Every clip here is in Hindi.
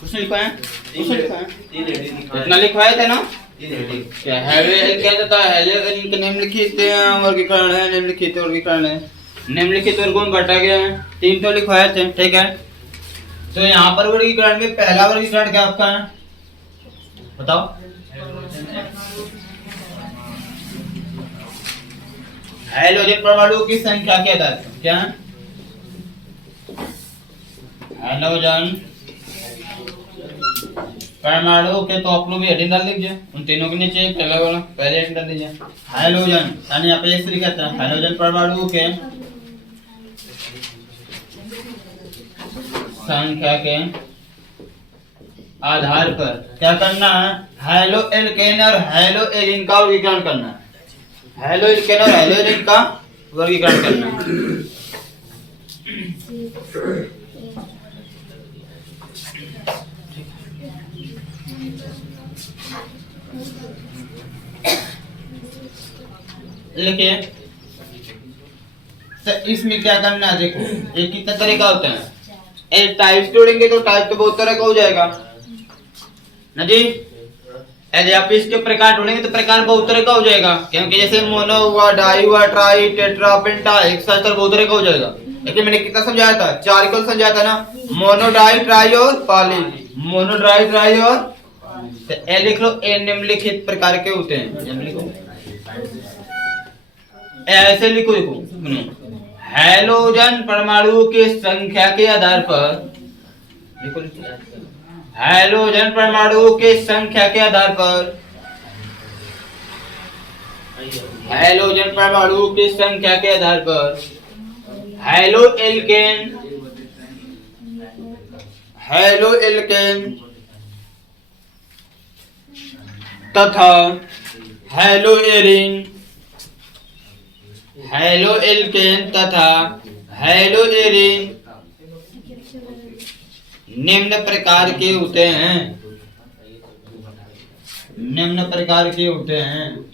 कुछ नहीं लिखा है, कुछ नहीं लिखा है, इतना लिखवाया था ना। क्या है, क्या देता है, इनके निम्नलिखित वर्गीकरण है, निम्नलिखित वर्गीकरण है, निम्नलिखित वर्गों में घटा गया है, 3 तो लिखवाए थे, ठीक है। तो यहाँ पर वर्गीकरण में पहला वर्गीकरण क्या आपका है, बताओ। हाइड्रोजन परमाणु की संख्या के आधार पर क्या है, हाइड्रोजन परमाणु के, तो आप लोग भी हेडिंग डाल दीजिए उन तीनों के नीचे पहला वाला, पहले हेडिंग डाल दीजिए हाइड्रोजन, यानी यहाँ पे इस तरीके से हाइड्रोजन परमाणु के संख्या के आधार पर क्या करना है, हेलो एल्केन और हेलो एलिन का वर्गीकरण करना है, हेलो एल्केन और हेलो एलिन का वर्गीकरण करना है। देखिए तो इसमें क्या करना है, देखो ये कितने तरीका होता है, एक टाइप जोड़ेंगे तो टाइप तो बहुत तरह का हो जाएगा ना जी। यदि आप इसके प्रकार ढूंढेंगे तो प्रकार बहुत तरह का हो जाएगा, क्योंकि जैसे मोनो हुआ, डाई हुआ, ट्राई, टेट्रा, पेंटा, हेक्सा, बहुत तरह का हो जाएगा। लेकिन मैंने कितना समझाया था, 4 को समझाया था ना, मोनो, डाई, ट्राई और पॉली, मोनो, डाई, ट्राई और तो ए लिख लो, ए निम्नलिखित प्रकार के होते हैं, लिखो ऐसे लिखो, देखो हाइड्रोजन परमाणु की संख्या के आधार पर, लिखो हाइड्रोजन परमाणु की संख्या के आधार पर, हाइड्रोजन परमाणु की संख्या के आधार पर हेलो एल्केन, हेलो एल्केन तथा हेलो एरिन, हेलो एल्केन तथा हेलो एरिन निम्न प्रकार के होते हैं, निम्न प्रकार के होते हैं।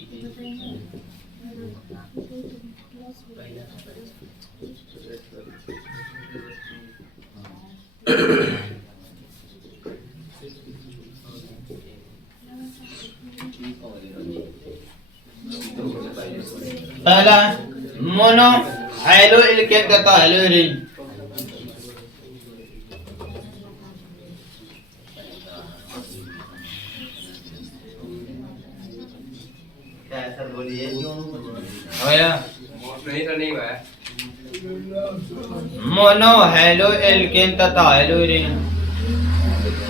पहला मोनो, हेलो एल्केन तथा हेलो एरिन, बोलिए नहीं हुआ है। मोनो, हेलो एल्केन तथा हेलो एरिन,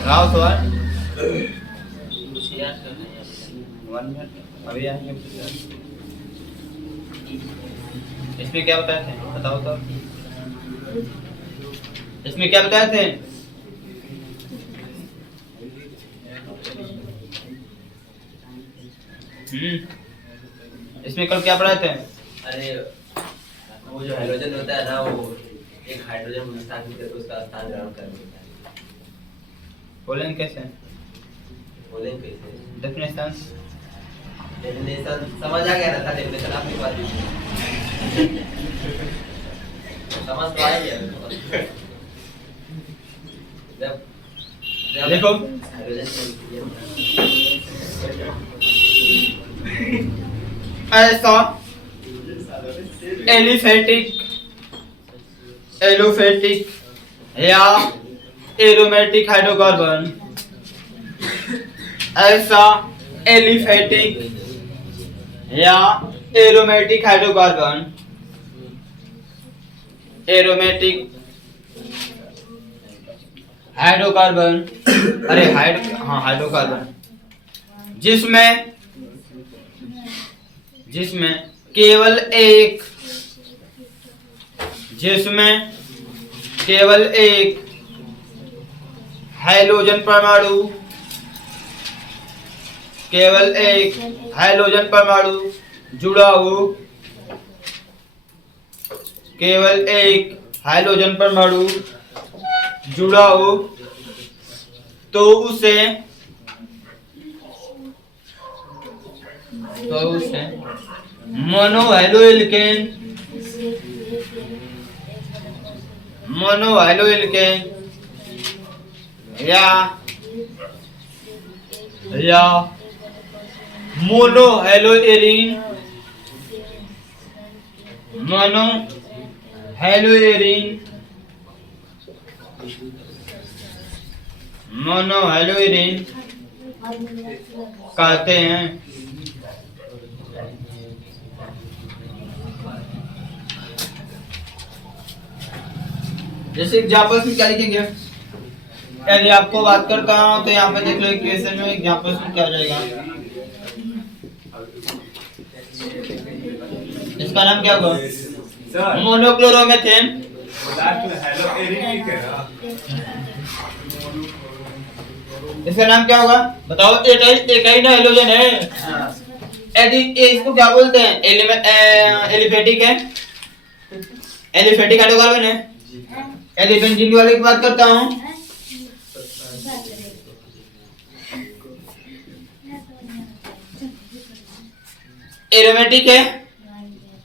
राव सवाल अभी आएंगे। इसमें क्या बताए थे, बताओ तो, इसमें क्या बताए थे, इसमें कल क्या पढ़ाए थे? अरे वो जो हाइड्रोजन होता है ना, वो एक हाइड्रोजन स्थान पे उसका स्थान ग्रहण कर लेता है। बोलेंगे कैसे, बोलेंगे कैसे, डेफिनेशन, डेफिनेशन समझ आ गया ना था, डेफिनेशन आपकी बात समझ तो आ गया। जब देखो ऐसा एलिफेटिक, एलोफेटिक या एरोमेटिक हाइड्रोकार्बन, ऐसा एलिफेटिक या एरोमेटिक हाइड्रोकार्बन, एरोमेटिक हाइड्रोकार्बन, अरे हाइड्रोकार्बन जिसमें केवल एक हाइड्रोजन परमाणु, केवल एक हाइड्रोजन परमाणु जुड़ा हो, केवल एक हाइड्रोजन परमाणु जुड़ा हो तो उसे मोनोहाइड्रोएल्केन, या या मोनो हेलोएरिन, मोनो हेलोएरिन, मोनो हेलोएरिन कहते हैं। जैसे एग्जाम्पल्स में क्या लिखेंगे, यदि आपको बात करता हूं तो यहाँ पे देख लो इक्वेशन में एग्जाम्पल्स में क्या हो जाएगा। इसका नाम क्या होगा? मोनोक्लोरोमेथेन। इसका नाम क्या होगा बताओ? एक ही ना हेलोजन है। यदि इसको क्या बोलते हैं? एलिफेटिक है, एलिफेटिक हाइड्रोकार्बन है। यदि बेंजीन वाले की बात करता हूं, एरोमेटिक है,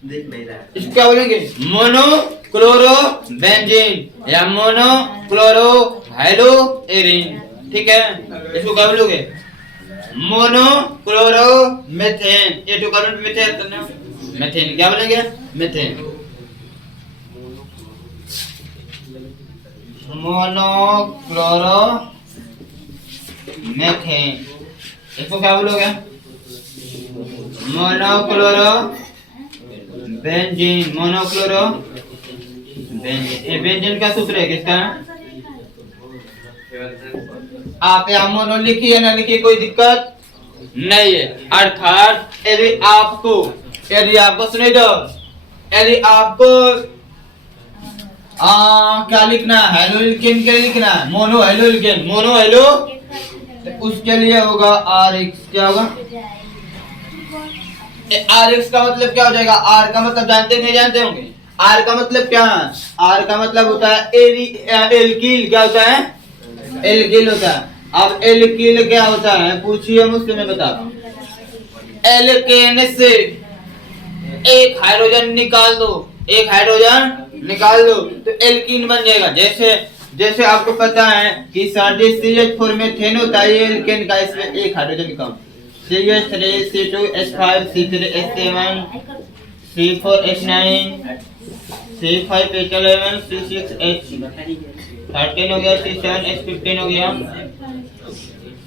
देख नहीं रहा इसको क्या बोलेंगे? मोनोक्लोरोबेंजीन या मोनोक्लोरोहेलोएरिन। ठीक है, इसको क्या बोलोगे? मोनोक्लोरोमेथेन। ये तो कार्बन मीथेन, मेथेन क्या बोलेंगे? मेथेन। मोनोक्लोरोमेथेन, इसको क्या बोलोगे? Monochloro benzene, monochloro benzene. ये बेंजीन का सूत्र है किसका? आप यहाँ मोनो लिखिए ना लिखिए कोई दिक्कत नहीं है। अर्थात यदि आपको सुने दो, यदि आपको क्या लिखना है? हेलोइल्केन के लिए लिखना है, मोनो हेलोइल्केन, मोनो हेलो, तो उसके लिए होगा RX। क्या होगा? RX का मतलब क्या हो जाएगा? R का मतलब जानते नहीं जानते होंगे? R का मतलब क्या है? R का मतलब होता है एल्किल। क्या होता है? एल्किल होता है। अब एल्किल क्या होता है पूछिए मुझसे, मैं बता रहा हूँ। एल्केन से एक हाइड्रोजन निकाल दो, एक हाइड्रोजन निकाल दो तो एल्कीन बन जाएगा। जैसे आपको पता है कि CH4 मेथेन होता है, ये एल्केन का, इसमें एक हाइड्रोजन कम। CH3 C2H5 C3H7 C4H9 C5H11 C6H13 हो गया, C7H15 हो गया,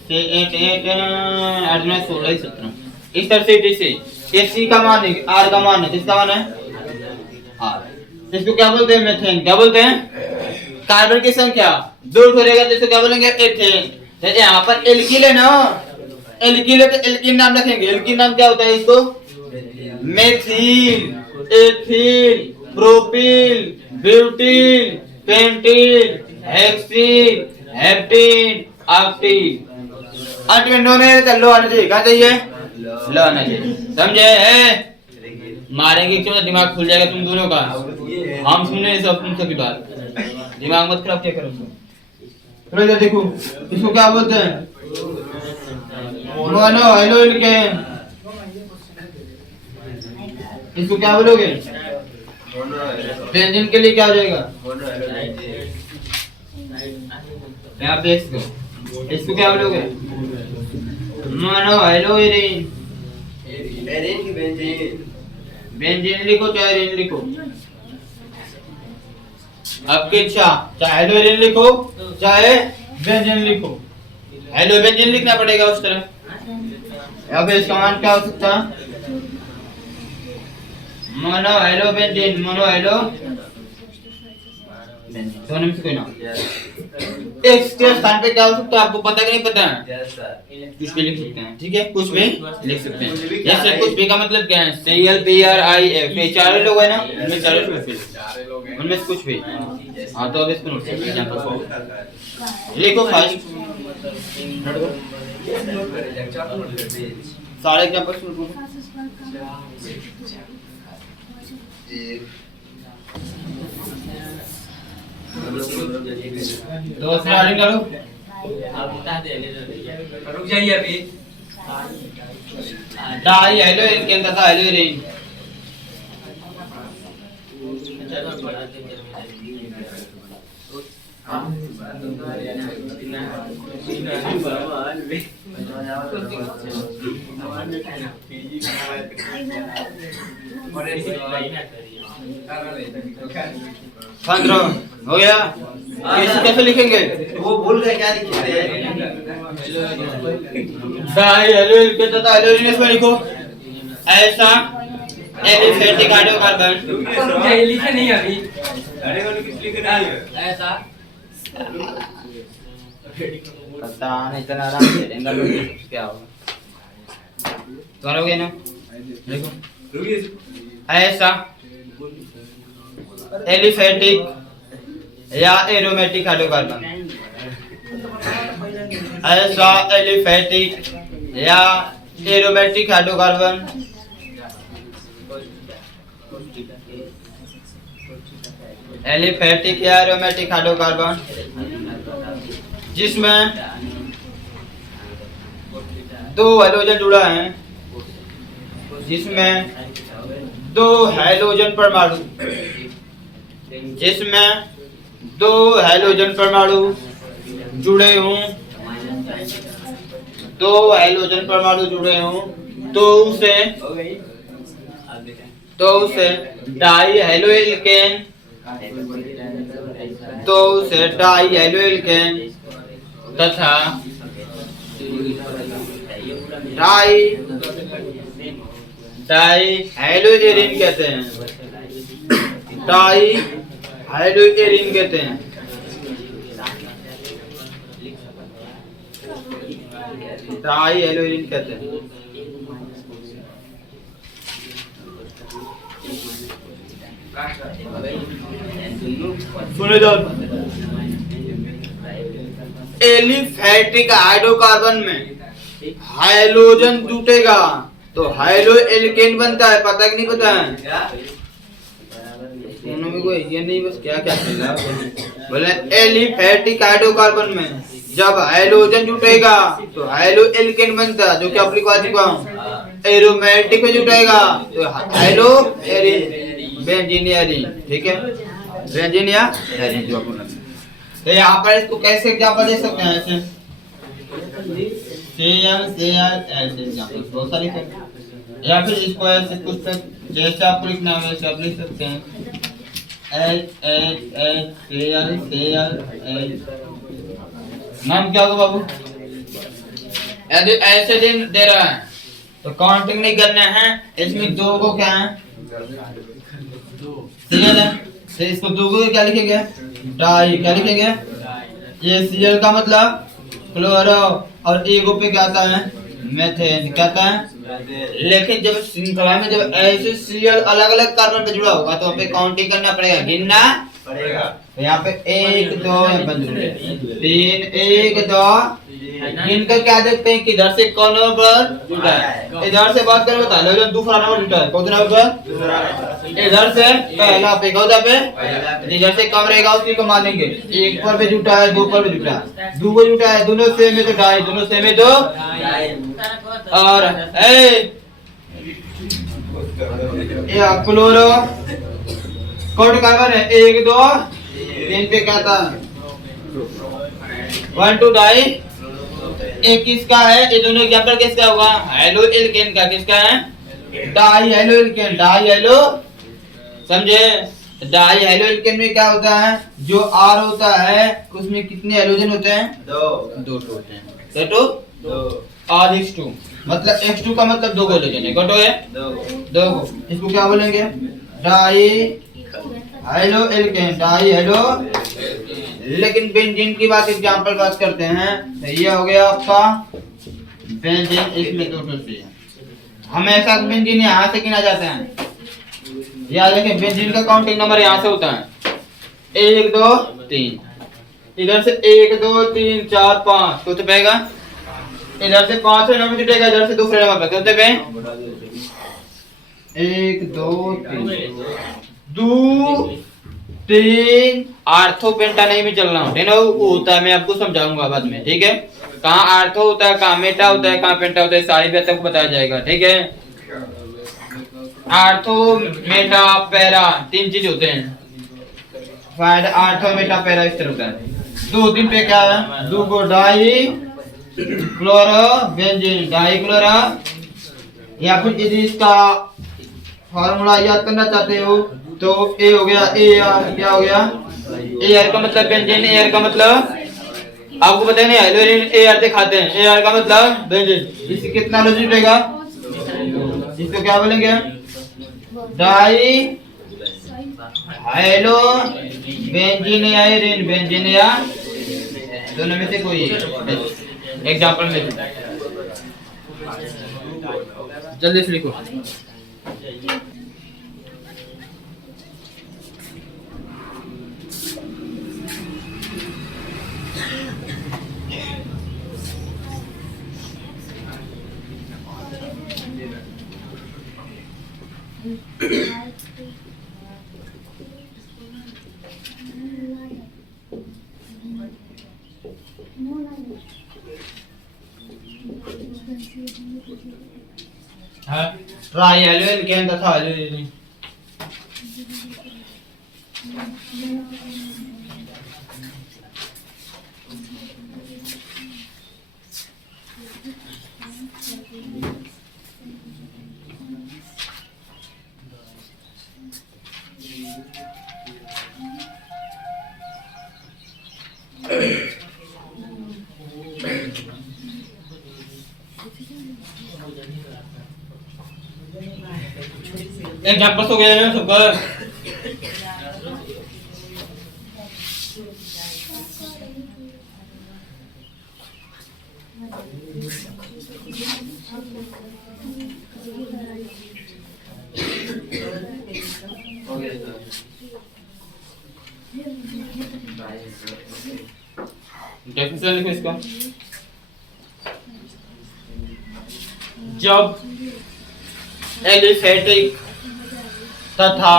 C8 16 17। इस तरह से C का मान है, R का मान है, किसका मान है? R। इसको क्या बोलते हैं? मेथेन। क्या बोलते हैं? कार्बन की संख्या दो रहेगा तो इसको क्या बोलेंगे? एथेन। जैसे यहाँ पर एल्किल है ना, एल्किल है तो एल्किन नाम रखेंगे। एल्किन नाम क्या होता है? इसको methyl, ethyl, propyl, butyl, pentyl, hexyne, heptane, octane. अंत में नो नहीं तो लो आना चाहिए। क्या चाहिए? लो आना चाहिए। समझे? मारेंगे क्यों ना, दिमाग खुल जाएगा तुम दोनों का। हम सुनने सब तुम सबकी बात, दिमाग मत खराब क्या करो। चलो इधर देखो, इसको क्या बोलते हैं? मोनो हेलोइल्केन। इसको क्या बोलोगे? बेंजीन के लिए क्या हो जाएगा? यहाँ पे इसको क्या बोलोगे? मोनो हेलोइरिन। बेंजीन लिखो चाहे एरिन लिखो, आपकी इच्छा। चाहे हेलोइरिन लिखो चाहे बेंजीन लिखो, हेलो बेंजीन लिखना पड़ेगा उस तरह। अब इसका मान क्या हो सकता है? Mono hello benzene, mono hello दोनों में से कोई ना। एक्स के स्थान पे क्या हो सकता है आपको पता कि नहीं पता है? कुछ भी लिख सकते हैं। ठीक है, कुछ भी लिख सकते हैं। जैसे कुछ भी का मतलब क्या है? CLPRIF, ये चारों लोग है ना, उनमें चारों कुछ भी, उनमें से कुछ भी। हाँ तो अब इसको नोट करते हैं। लिखो फर्स्ट सारे एग्जांपल नोट करो। तो स्टार्टिंग करो। आप बता दे, रुक जाइए अभी। डाई हेलोइल्केन तथा हेलोइरिन। पंद्रह हो गया। कैसे कैसे लिखेंगे? वो भूल गए क्या लिखे थे? डाई एल्यूल के तथा एल्यूलिन इसमें लिखो। ऐसा एलिफेटिक हाइड्रोकार्बन मुझे लिखे नहीं अभी। ऐसा पता नहीं, इतना आराम से रहेगा लोग क्या होगा। करोगे ना? देखो ऐसा एलिफेटिक या एरोमेटिक हाइड्रोकार्बन, ऐसा एलिफेटिक या एरोमेटिक हाइड्रोकार्बन एलिफेटिक या एरोमेटिक हाइड्रोकार्बन जिसमें दो हाइड्रोजन जुड़ा है, जिसमें दो हाइड्रोजन परमाणु, जिसमें दो हाइड्रोजन परमाणु जुड़े हों, दो हाइड्रोजन परमाणु जुड़े हों, तो उसे डाई हेलोइल्केन, तो उसे डाई हेलोइल्केन तथा डाई हेलोइरिन कहते हैं। डाई हेलोइरिन कहते हैं। डाई हेलोइरिन कहते हैं। सुने जाओ, एलिफेटिक हाइड्रोकार्बन में हाइड्रोजन जुटेगा तो हाइलो एल्केन बनता है। पता कि नहीं पता है? कोई ये नहीं, बस क्या क्या चल रहा है। बोले एलिफेटिक हाइड्रोकार्बन में जब हाइड्रोजन जुटेगा तो हाइलो एल्केन बनता है, जो कि आप लिखवा चुका हूँ। एरोमेटिक में जुटेगा तो हाइलो बेंजीनियरिन, ठीक है, बेंजीनिया। तो यहाँ पर इसको कैसे एग्जांपल दे सकते हैं? ऐसे ऐसे एग्जांपल बहुत सारे हैं, या फिर इसको ऐसे कुछ जैसे आपको लिखना है वैसे आप लिख सकते हैं। नाम क्या होगा बाबू? यदि ऐसे दिन दे रहा है तो काउंटिंग नहीं करना है। इसमें दो को क्या है? सीएल है, तो इसको दो को क्या लिखेंगे? डाई। क्या लिखेंगे? ये सीएल का मतलब क्लोरो, और एगो पे क्या आता है? मेथेन। क्या आता है? लेकिन जब श्रृंखला में जब ऐसे सीएल अलग अलग कार्बन पे जुड़ा होगा तो वहाँ पे काउंटिंग करना पड़ेगा, गिनना पड़ेगा। तो यहाँ पे 1 2 3 1 2 गिनकर क्या देखते हैं किधर से कौन नंबर जुटा है। इधर से बात करें बता लो, दूसरा नंबर जुटा है। कौन नंबर? इधर से पहला पे, कौन पे? इधर से कम रहेगा उसी को मानेंगे। 1 पर भी जुटा है, 2 पर भी जुटा है, 2 को जुटा है, दोनों सेम है तो डाई, दोनों सेम है तो। और ये क्लोरो कौन कार्बन है? 1 2 3 पे क्या था? 1 2 डाई। एक किसका है? ये दोनों एग्जांपल किसका होगा? हेलो एल्केन का। किसका है? Die halo alkane. Die hello, समझे? डाई हेलो एल्केन में क्या होता है? जो R होता है उसमें कितने हाइड्रोजन होते हैं? 2 होते हैं। दो और X2 मतलब X2 का मतलब 2 हाइड्रोजन है। कटो है 2 को, इसको क्या बोलेंगे? Die halo alkane. Die hello. लेकिन बेंजीन की बात एग्जांपल बात करते हैं तो ये हो गया आपका बेंजीन। इसमें 2 है। हमेशा बेंजीन यहाँ से गिना जाते हैं। याद रखें, बेंजीन का काउंटिंग नंबर यहाँ से होता है 1 2 3। इधर से 1 2 3 4 5 तो पेगा। इधर से 5 नंबर जुटेगा, इधर से दूसरे नंबर पे तो पे 1 2 3 2 3। आर्थो पेंटा नहीं भी चल रहा हूँ, ठीक है? वो होता है, मैं आपको समझाऊंगा बाद में, ठीक है? कहाँ आर्थो होता है, कहाँ मेटा होता है, कहाँ पेंटा होता है, सारी बात आपको बताया जाएगा, ठीक है? आर्थो मेटा पैरा 3 चीज होते हैं। आर्थो मेटा पैरा इस तरह होता है। दो तीन पे क्या है? दो को die chloro benzene, die chloro, या फिर यदि इसका फॉर्मूला याद करना चाहते हो तो ए हो गया, ए क्या हो गया? एयर का मतलब बेंजीन, एयर का मतलब आपको पता है नहीं, हाइड्रोजन एआर दिखाते हैं, एआर का मतलब बेंजीन। इससे कितना लॉजिक रहेगा? इसको क्या बोलेंगे? डाई हाइलो बेंजीन या एरिन, बेंजीन या दोनों में से कोई एग्जांपल में जल्दी से लिखो। ट्राई एल्यूल के अंदर था एल्यूल एग्जांपल हो गया ना सबका। डेफिनेशन लिखो इसका। जब एलिफेटिक तथा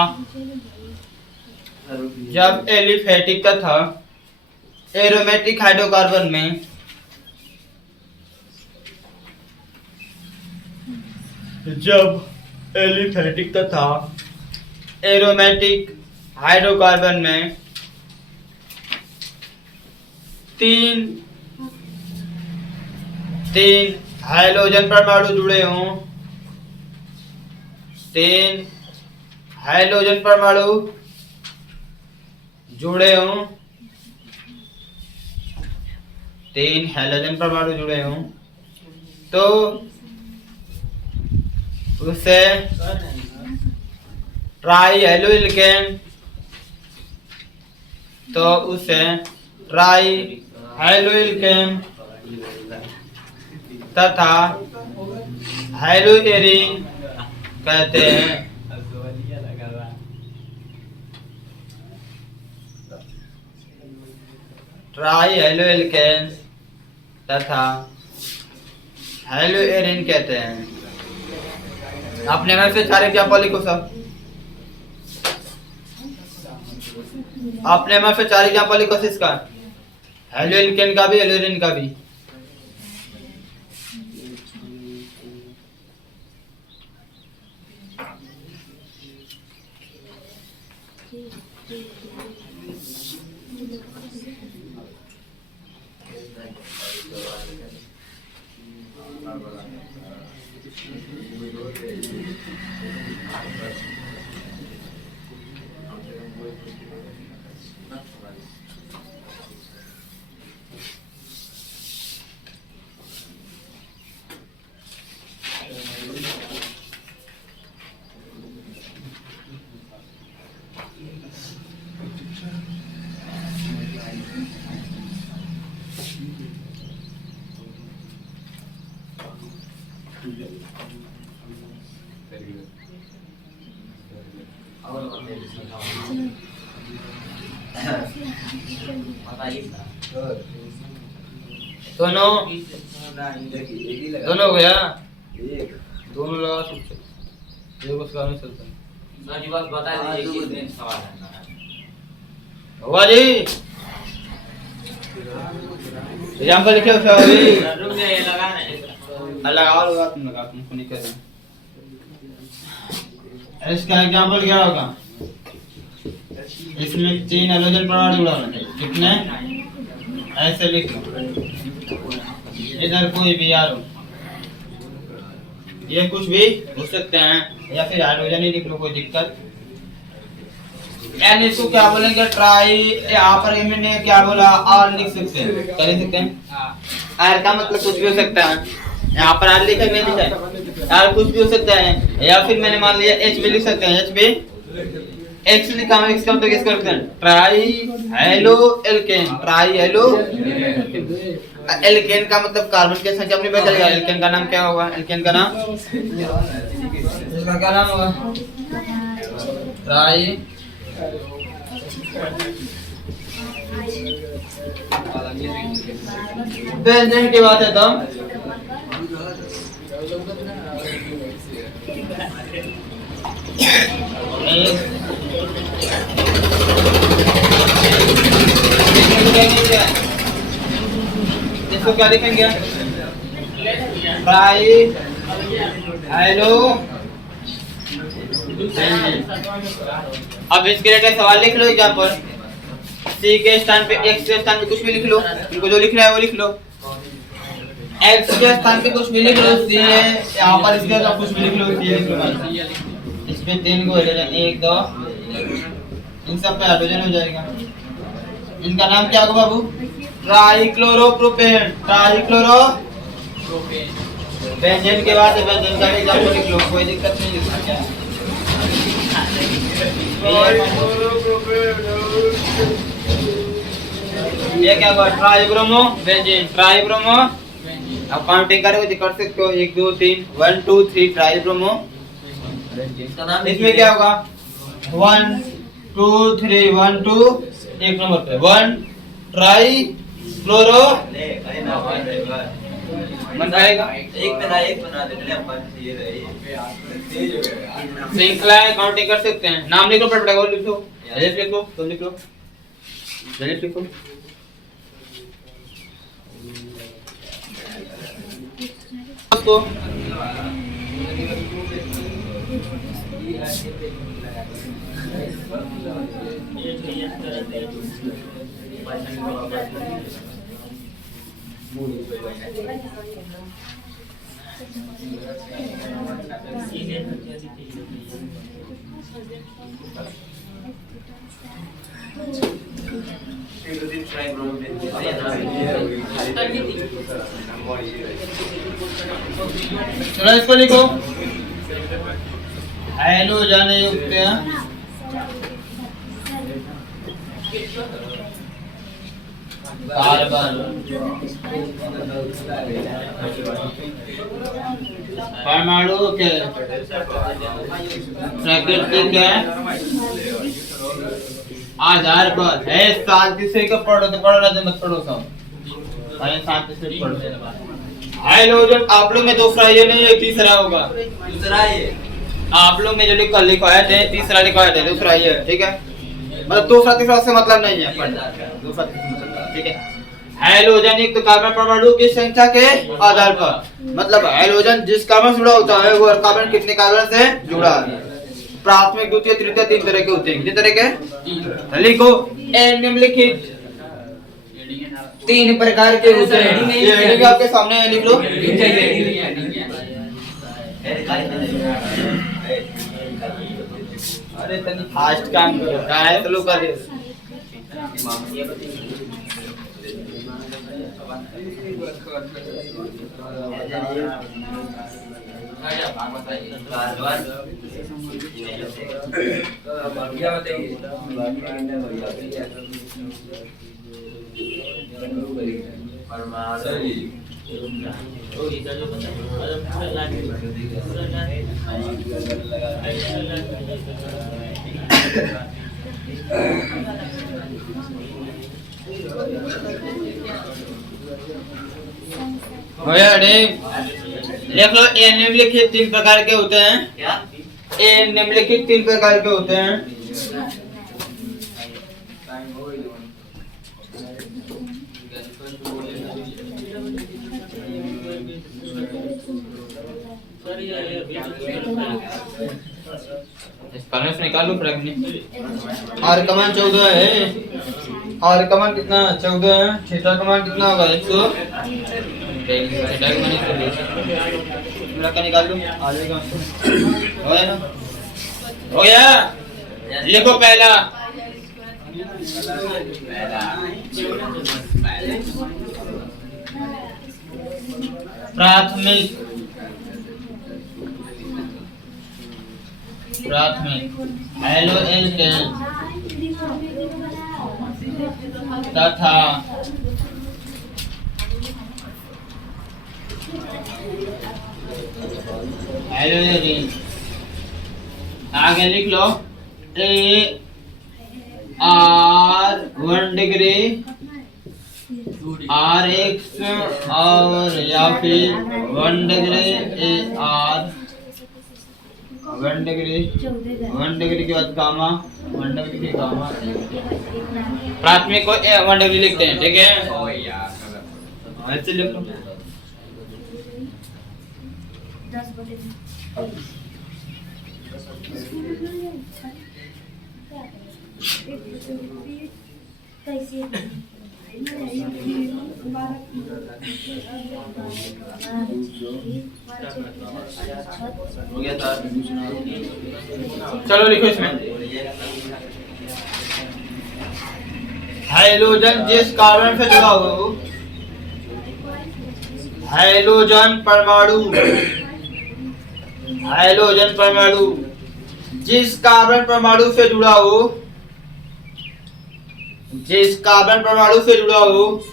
एरोमेटिक हाइड्रोकार्बन में तीन हाइड्रोजन परमाणु जुड़े हों, तीन हाइड्रोजन परमाणु जुड़े हों तो उसे ट्राई हाइड्रोइल्केन तथा हाइड्रोएरिन कहते हैं। ट्राई हेलोएल्केन तथा हेलोएरिन कहते हैं। अपने में से 4 एग्जांपल लिखो सब। अपने में से 4 एग्जांपल लिखो इसका, हेलोएल्केन का भी हेलोएरिन का भी। दोनों हो गया, दोनों लगा सकते, ये उसका नहीं चलता। जी बस बता दीजिए कितने सवाल है हुआ जी। एग्जांपल लिखे उसका अभी रुक जाइए, लगाना लगा तुमको नहीं करना। इसका एग्जांपल क्या होगा? इसमें 3 हाइड्रोजन परमाणु जुड़ा होना चाहिए। कितने? ऐसे लिख लो, इधर कोई भी यार हो, ये कुछ भी हो सकते हैं, या फिर हाइड्रोजन ही लिख लो, कोई दिक्कत। एन इसको क्या बोलेंगे, ट्राई, यहाँ पर इन्होंने क्या बोला, आर लिख सकते हैं, क्या लिख सकते हैं, आर का मतलब कुछ भी हो सकता है, यहाँ पर आर लिखा है, लिखा है, आर कुछ भी हो सकता है, या फिर मैंने मान लिया एच भी लिख सकते हैं, एच भी, एक्स लिखा है, एक्स का मतलब किसका लिखते हैं, try halo alkane, try halo alkane का मतलब कार्बन की संख्या अपनी बदल गया, एल्केन का नाम क्या होगा, एल्केन का नाम, इसका क्या नाम होगा, ट्राई बेंजीन की बात है तो इसको क्या लिखेंगे, ट्राई हेलो। अब इसके लिए सवाल लिख लो यहाँ पर, सी के स्थान पे एक्स के स्थान पे कुछ भी लिख लो, इनको जो लिख रहा है वो लिख लो, एक्स के स्थान पे कुछ भी लिख लो, सी है यहाँ पर, इसके साथ कुछ भी लिख लो, सी लिख लो, इस पे 3 को हाइड्रोजन, 1 2, इन सब पे हाइड्रोजन हो जाएगा, इनका नाम क्या होगा बाबू, ट्राइक्लोरोप्रोपेन, ट्राइक्लोरोप्रोपेन। बेंजीन के बाद बेंजीन का एग्जांपल लिख लो, कोई दिक्कत नहीं है, ये क्या हुआ, ट्राइब्रोमो बेंजीन, ट्राइब्रोमो, अब काउंटिंग करोगे तो कर सकते हो, 1 2 3, 1 2 3 ट्राइब्रोमो। इसमें क्या होगा, 1 2 3, 1 2, एक नंबर पे 1 ट्राई क्लोरो, बन जाएगा, एक बना देते हैं अपन, ये रही श्रृंखला है, काउंटिंग कर सकते हैं, नाम लिख लो, पटपटा लिख लो, जल्दी लिख लो, तुम लिख लो, जल्दी लिखो, दोस्तों चलो इसको लिखो, हाइड्रोजन युक्त कार्बन परमाणु के प्राकृतिक आधार पर है, शांति से को पढ़ो तो पढ़ो, ना मत पढ़ो, सब शांति से पढ़ो। हाइड्रोजन आप लोग में दूसरा ये नहीं है, तीसरा होगा, दूसरा ये आप लोग में जो लिखा है तीसरा लिखा है, दूसरा ये, ठीक है, मतलब दूसरा तीसरा से मतलब नहीं है, दूसरा ठीक है। हाइड्रोजन युक्त कार्बन परमाणु की संख्या के आधार पर, मतलब हाइड्रोजन जिस कार्बन से जुड़ा होता है वो कार्बन कितने कार्बन से जुड़ा है, प्राथमिक द्वितीय तृतीय 3 तरह के होते हैं, कितने तरह के, लिखो निम्नलिखित 3 प्रकार के होते हैं, ये हेडिंग आपके सामने है, लिख लो, अरे तनी फास्ट काम करो, काय स्लो कर रहे हो, लिख लो, ए निम्नलिखित 3 प्रकार के होते हैं, क्या ए निम्नलिखित 3 प्रकार के होते हैं, निकालो, और कमान 14 है, और का मान कितना 14 है, थीटा का मान कितना होगा 100, थीटा का मान 120। पूरा का निकाल लो आ जाएगा। हो गया ना, हो गया। लिखो पहला प्राथमिक LOL तथा आगे लिख लो AR 1 डिग्री RX और या फिर 1 डिग्री AR 1 डिग्री के बाद गामा 1 डिग्री के गामा। प्राथमिक को 1 डिग्री लिखते हैं, ठीक है। ऐसे लिख लो हो गया था। चलो लिखो इसमें हाइड्रोजन जिस कार्बन से जुड़ा हो, हाइड्रोजन परमाणु जिस कार्बन परमाणु से जुड़ा हो, जिस कार्बन परमाणु से जुड़ा हो,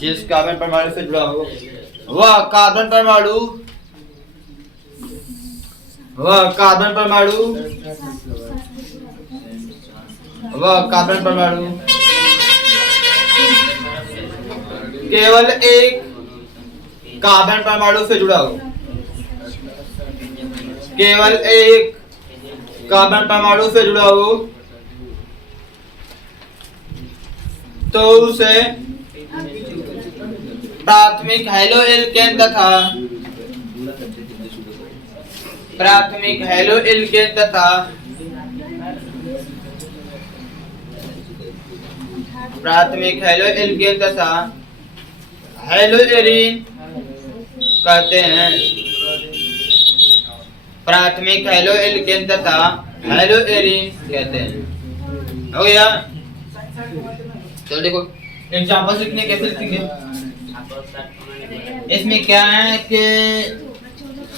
जिस कार्बन परमाणु से जुड़ा हो, वह कार्बन परमाणु केवल एक कार्बन परमाणु से जुड़ा हो, केवल एक कार्बन परमाणु से जुड़ा हो तो उसे प्राथमिक हैलो एल्केन तथा हैलो एरीन कहते हैं। प्राथमिक हैलो एल्केन तथा हैलो एरीन कहते हैं। हो गया। तो देखो एग्जांपल लिखने कैसे लिखेंगे, इसमें क्या है कि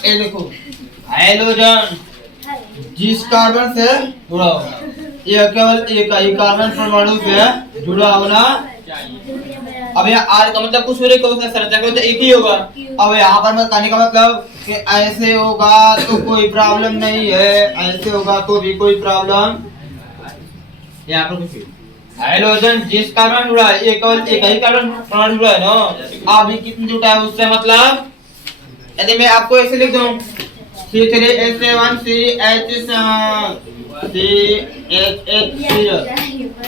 ये देखो हाइड्रोजन जिस कार्बन से जुड़ा होगा, ये केवल एक ही कार्बन परमाणु से जुड़ा होना। अब यहाँ R का मतलब कुछ और संरचना का एक ही होगा। अब यहाँ पर मैं कहने का मतलब कि ऐसे होगा तो कोई प्रॉब्लम नहीं है, ऐसे होगा तो भी कोई प्रॉब्लम। यहाँ पर कुछ हाइड्रोजन जिस कार्बन जुड़ा है, ये केवल एक ही कार्बन परमाणु जुड़ा है ना। अभी कितने जुटा है उससे मतलब, यदि मैं आपको ऐसे लिख दूं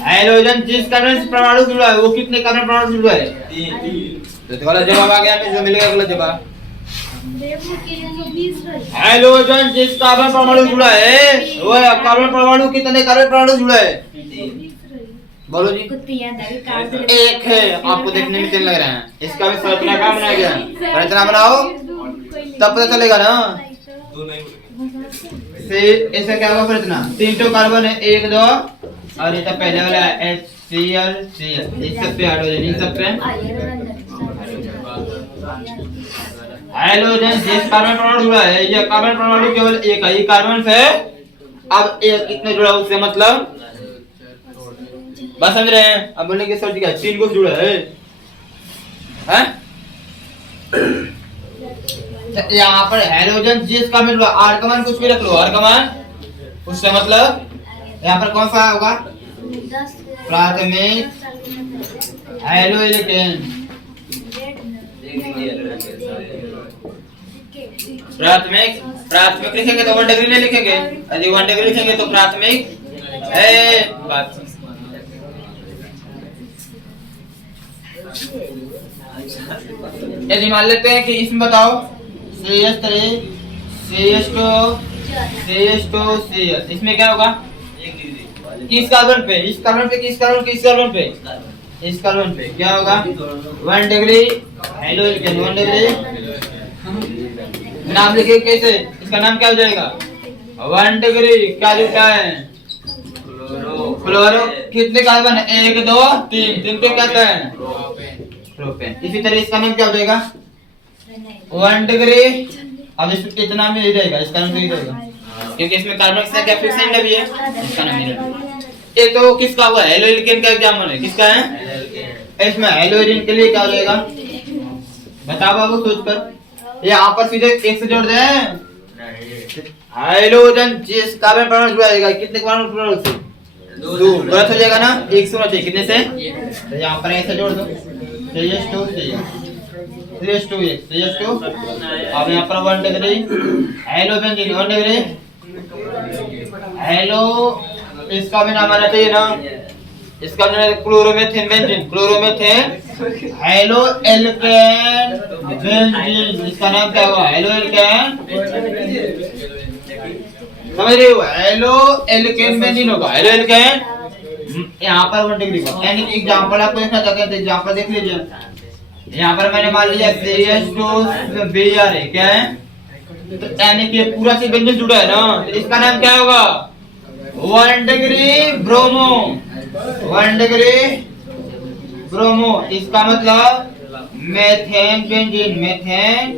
हाइड्रोजन जिस कार्बन परमाणु जुड़ा है वो कितने कार्बन परमाणु जुड़ा है? 3। तो गलत जवाब आ गया, हमें जो मिलेगा गलत जवाब। हाइड्रोजन जिस कार्बन परमाणु जुड़ा है वो कार्बन परमाणु कितने कार्बन परमाणु जुड़ा है? 3। बोलो जी। एक है, आपको देखने में 3 लग रहा है। इसका भी संरचना कहाँ बनाया गया? संरचना बनाओ तब पता चलेगा ना। ऐसा क्या होगा संरचना? 3 तो कार्बन है, 1 2 और ये तो पहले वाला HCl इस सब पे हाइड्रोजन, इन सब पे हाइड्रोजन जिस कार्बन परमाणु जुड़ा है, ये कार्बन परमाणु केवल एक ही कार्बन से अब एक कितने जुड़ा उससे मतलब बस समझ रहे हैं। अब बोलने की सोच क्या 3 को जुड़ा है, हैं? यहाँ पर हाइड्रोजन जिस कार्बन जुड़ा, R का मान कुछ भी रख लो, R का मान उससे मतलब यहाँ पर कौन सा होगा? प्राथमिक हैलो एल्केन। प्राथमिक लिखेंगे तो 1 डिग्री नहीं लिखेंगे, यदि 1 डिग्री लिखेंगे तो प्राथमिक है। यदि मान लेते हैं कि इसमें बताओ CH3 CH2 CH2 CH, इसमें क्या होगा? 1 डिग्री किस कार्बन पे, इस कार्बन पे, किस कार्बन, किस कार्बन पे, इस कार्बन पे क्या होगा 1 डिग्री हेलो एल्केन 1 डिग्री। नाम लिखिए कैसे, इसका नाम क्या हो जाएगा 1 डिग्री क्या लिखा है फ्लोरो। कितने कार्बन है 1 2 3, 3 पे क्या है प्रोपेन। इसी तरह इसका नाम क्या हो जाएगा 1 डिग्री। अब इसमें कितना में ही रहेगा, इसका नाम नहीं रहेगा क्योंकि इसमें कार्बन डाइऑक्साइड का फिक्सेंट भी है, इसका नाम नहीं रहेगा। ये तो किसका हुआ हेलो एल्केन का एग्जाम्पल है, किसका है इसमें हेलो एल्केन के लिए क्या हो जाएगा बताओ बाबू सोचकर। यहाँ पर सीधे एक से जोड़ दें हाइड्रोजन जिस कार्बन परमाणु से जुड़ेगा कितने परमाणु से 2 गलत हो जाएगा ना, एक से होना चाहिए कितने से, तो यहाँ पर ऐसे जोड़ दो CH2 CH2 अब यहाँ पर 1 degree hello benzene 1 degree hello. इसका भी नाम आना चाहिए ना, इसका नाम chloromethane benzene, chloromethane halo alkane benzene. इसका नाम क्या हुआ हेलो एल्केन, समझ रहे हो हेलो एल्केन बेंजीन होगा हेलो एल्केन। यहाँ पर 1 डिग्री का यानी एग्जांपल आपको देखना चाहते हैं तो एग्जांपल देख लीजिए। यहाँ पर मैंने मान लिया CH2 Br है क्या है, तो यानी कि पूरा से बेंजीन जुड़ा है ना, तो इसका नाम क्या होगा 1 डिग्री ब्रोमो 1 डिग्री ब्रोमो। इसका मतलब मेथेन बेंजीन मेथेन,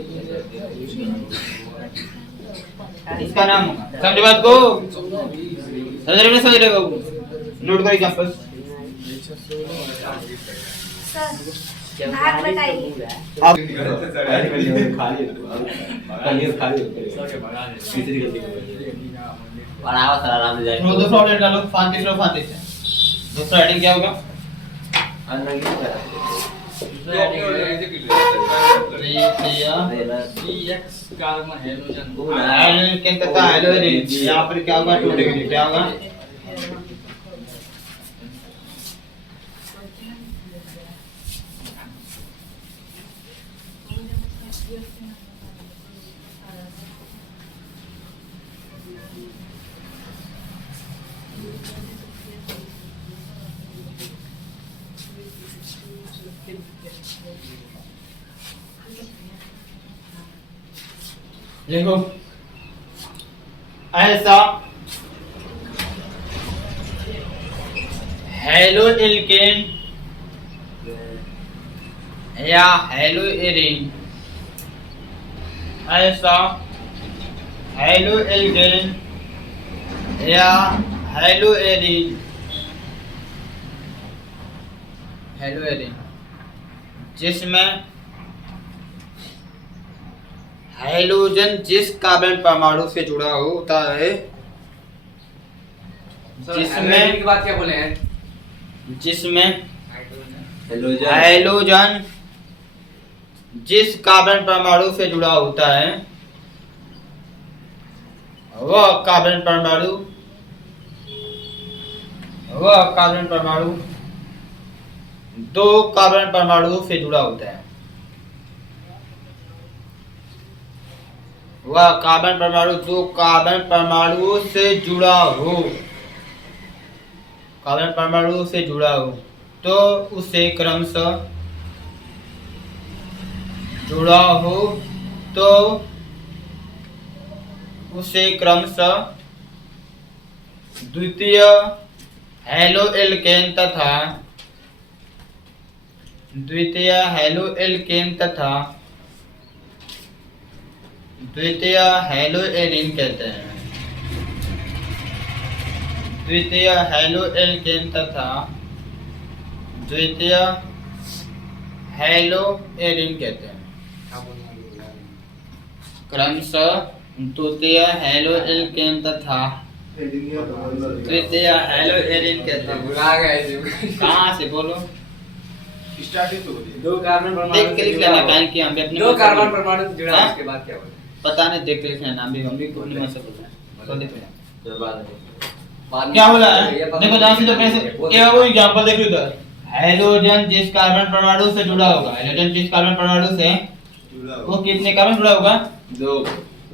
इसका नाम होगा। समझे बात को, समझ रहे समझ रहे बाबू, नोट करो एग्जांपल। भाग बताइए अब बनावा सारा आराम से जाए दूसरा ऑर्डर डालो फांती से फांती से। दूसरा हेडिंग क्या होगा हेलोजन तथा हेलोजन। यहाँ पर क्या होगा 2 डिग्री क्या होगा देखो ऐसा हेलो एल्केन या हेलो एरीन, ऐसा हेलो एल्केन या हेलो एरीन हेलो एरीन जिसमें हाइड्रोजन जिस कार्बन परमाणु से जुड़ा होता है, जिसमें की बात क्या बोले हैं जिसमें हाइड्रोजन जिस कार्बन परमाणु से जुड़ा होता है वह कार्बन परमाणु 2 कार्बन परमाणुओं से जुड़ा होता है। वह कार्बन परमाणु 2 कार्बन परमाणुओं से जुड़ा हो, कार्बन परमाणु से जुड़ा हो तो उसे क्रमशः जुड़ा हो तो उसे क्रमशः द्वितीय हेलो एल्केन तथा द्वितीय हेलो एल्केन कहते हैं। द्वितीय हेलो एल्केन तथा द्वितीय हेलो एरीन कहते हैं। क्रमशः द्वितीय हेलो एल्केन तथा तृतीय हेलो एरीन कहते हैं। भुला गए कहाँ से बोलो, स्टार्टिंग तो बोलिए। 2 कार्बन परमाणु देख के लिख लेना, काहे कि हम भी अपने 2 कार्बन परमाणु से जुड़ा हाँ? उसके बाद क्या बोले पता नहीं, देख के लिख लेना, अभी हम भी अपने मन से बोल रहे हैं तो देख लेना। तो बाद में क्या बोला है देखो जहाँ से तो कैसे क्या वो एग्जांपल देखिए उधर हाइड्रोजन जिस कार्बन परमाणु से जुड़ा होगा, हाइड्रोजन जिस कार्बन परमाणु से वो कितने कार्बन जुड़ा होगा 2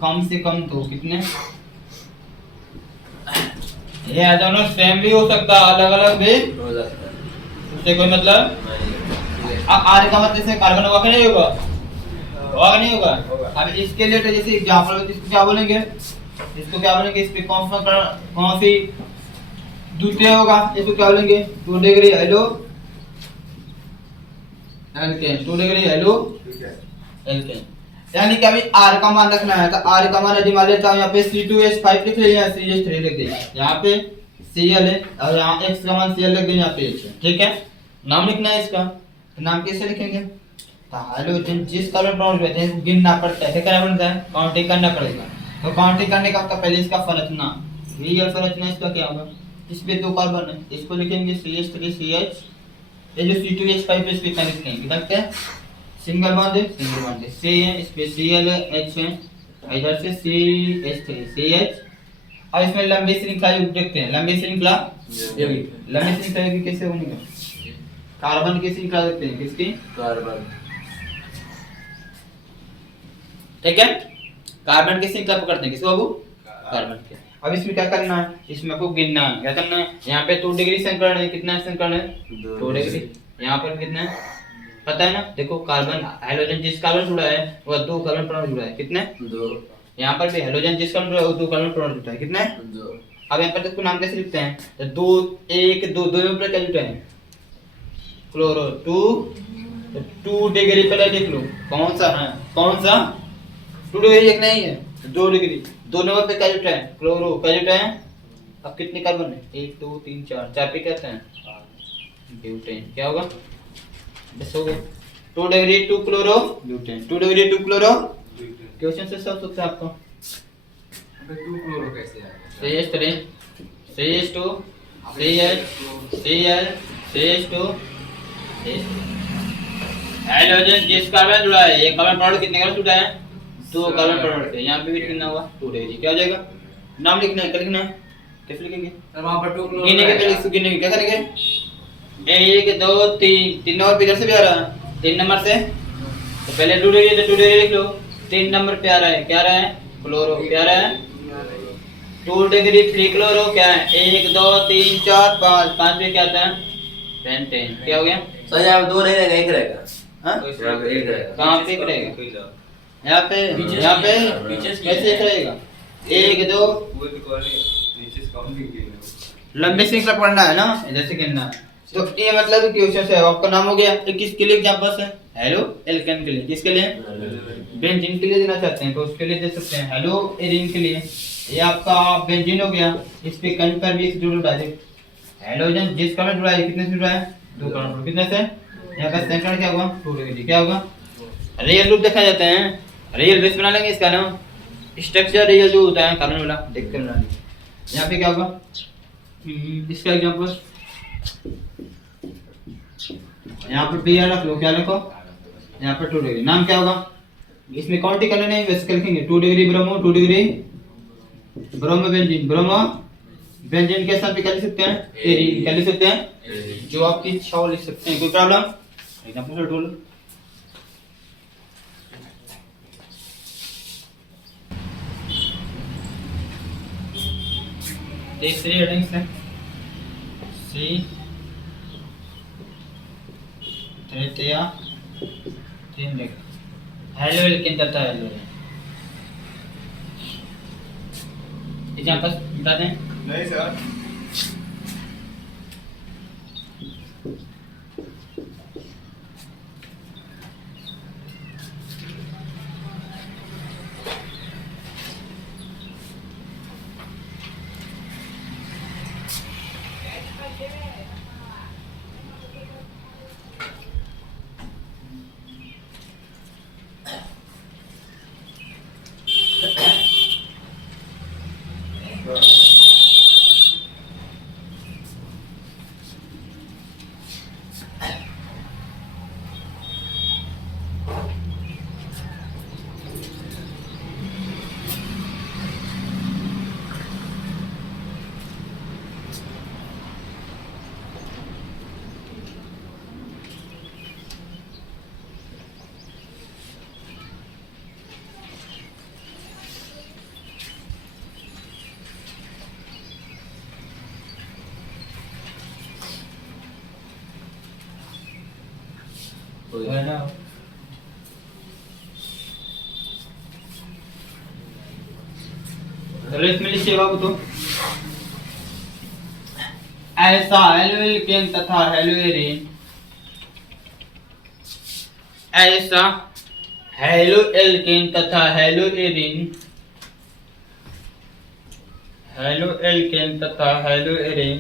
कम से कम 2 कितने ये दोनों सेम भी हो सकता है, अलग अलग भी, हो सकता है। उससे कोई मतलब। नहीं। आर का मतलब से कार्बन होगा कि नहीं होगा, होगा नहीं होगा। होगा। अब इसके लिए तो जैसे एग्जांपल में इसको क्या बोलेंगे, इसको क्या बोलेंगे, इस पे कौन सी द्वितीय होगा, इसको क्या बोलेंगे 2 degree halo alkane, 2 degree hello ठीक है। एल्केन। यानी कि अभी R का मान रखना है, तो R का मान यदि मान लेता हूं यहाँ पे C2H5 लिख लिया, CH3 लिख दिया, यहाँ पे Cl है और यहाँ X का मान Cl लिख दिया, यहाँ पे H है, ठीक है। नाम लिखना है इसका, तो नाम कैसे लिखेंगे, तो हाइड्रोजन जिस कार्बन परमाणु रहते हैं इसको गिनना पड़ता है, क्या करना पड़ता है, काउंटिंग करना पड़ेगा। तो काउंटिंग करने का पहले इसका संरचना, रियल संरचना इसका क्या होगा, इस पे 2 कार्बन है, इसको लिखेंगे CH3CH, ये जो C2H5 है इस पे क्या लिखेंगे, देखते हैं सिंगल बॉन्ड है, सिंगल बॉन्ड है, C है, इस पे Cl है, H है, इधर से CH3 CH, और इसमें लंबी श्रृंखला युक्त देखते हैं, लंबी श्रृंखला युग्म कैसे बनेगा, कार्बन की श्रृंखला देखते हैं, किसकी, कार्बन। ठीक है, कार्बन की श्रृंखला पकड़ते हैं, किसको बाबू, कार्बन के। अब इसमें क्या करना है, इसमें आपको गिनना है, क्या करना है, यहाँ पे 2 डिग्री संकरण है, कितना संकरण है, 2 डिग्री, यहाँ पर कितना है पता है ना, देखो कार्बन हाइड्रोजन जिस कार्बन जुड़ा है वो 2 कार्बन परमाणु जुड़ा है, कितने 2। यहाँ पर भी हाइड्रोजन जिस कार्बन जुड़ा है वो 2 कार्बन परमाणु जुड़ा है, कितने 2। अब यहाँ पर देखो नाम कैसे लिखते हैं, तो 2 1 2 2 में क्या जुटा है, क्लोरो 2 डिग्री पहले लिख लो, कौन सा है, कौन सा 2 डिग्री एक नहीं है, 2 डिग्री, 2 नंबर पे क्या जुटा है, क्लोरो क्या जुटा है। अब कितने कार्बन है, 1 2 3 4 पे क्या है, ब्यूटेन, क्या होगा, बस हो गया, 2 degree 2 chloro butane, 2 degree 2 chloro. Question से सब सकता है आपको, अबे 2 क्लोरो कैसे आएगा? CH3 CH2 CH Cl CH2 hydrogen जिस कार्बन जुड़ा है, एक कार्बन परमाणु कितने कार्बन जुड़ा है, 2 कार्बन परमाणु से, यहाँ पे भी कितना हुआ 2 डिग्री, क्या हो जाएगा, नाम लिखना है, क्या लिखना है, कैसे लिखेंगे, सर वहां पर 2 क्लोरो गिनने के पहले इसको गिनने के क्या करेंगे, 1 2 3 नंबर इधर से भी आ रहा है, 3 नंबर से, तो पहले 2 डिग्री तो 2 डिग्री लिख लो, 3 नंबर पे आ रहा है, क्या आ रहा है, क्लोरो, क्या आ रहा है 2 डिग्री 3 क्लोरो, क्या है 1 2 3 4 5 पे क्या आता है पेंटेन, क्या हो गया, सर यहाँ पे 2 नहीं रहेगा, 1 रहेगा। हाँ यहाँ पे 1 रहेगा। कहाँ पे एक रहेगा, यहाँ पे कैसे एक रहेगा, 1 2 वो तो कौन है? नीचे से काउंटिंग की है। लंबे श्रृंखला पढ़ना है ना, इधर से गिनना है। तो ये मतलब क्वेश्चन है, आपका नाम हो गया, ये किसके लिए एग्जांपल है, हेलो एल्केन के लिए, किसके लिए, बेंजीन के लिए देना चाहते हैं तो उसके लिए दे सकते हैं, हेलो एरीन के लिए, ये आपका बेंजीन हो गया, इस पे कहीं पर भी जोड़ो डायरेक्ट, हाइड्रोजन जिस कार्बन जुड़ा है कितने से जुड़ा है, 2 कार्बन, कितने से, यहाँ का सेंटर क्या होगा 2 डिग्री, क्या होगा, रियल रूप देखा जाते हैं, रियल बेस बना लेंगे इसका ना, स्ट्रक्चर रियल जो होता है कार्बन वाला देख कर बना लेंगे। यहाँ पे क्या होगा, इसका एग्जांपल यहाँ पर पी रख लो, क्या लिखो यहाँ पर 2 डिग्री, नाम क्या होगा, इसमें काउंटिंग करना नहीं, वैसे लिखेंगे 2 degree bromo, 2 degree bromo benzene, bromo benzene के साथ भी क्या लिख सकते हैं, एरीन, क्या लिख सकते हैं, जो आपकी इच्छा हो लिख सकते हैं, कोई प्रॉब्लम, एग्जांपल ढूंढ लो। तीसरी हेडिंग से सी तृतीया 3 डिग्री, हेलो एल्केन तथा हेलो एग्जांपल बता दें, नहीं सर। कोई है ना। चलो इसमें लिखिए बाबू तो ऐसा हेलोइल्केन तथा हेलोएरिन, ऐसा हेलोएल्केन तथा हेलोएरिन, हेलोएल्केन तथा हेलोएरिन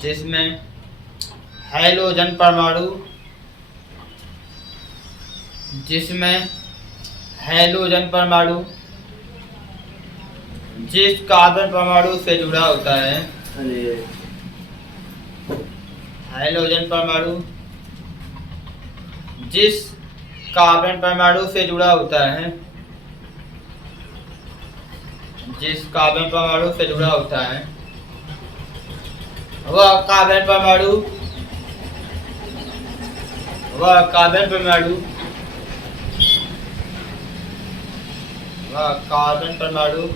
जिसमें हैलोजन परमाणु, जिसमें हैलोजन परमाणु जिस कार्बन परमाणु से जुड़ा होता है, अरे हैलोजन परमाणु जिस कार्बन परमाणु से जुड़ा होता है, जिस कार्बन परमाणु से जुड़ा होता है, वह कार्बन परमाणु वह कार्बन परमाणु वह कार्बन परमाणु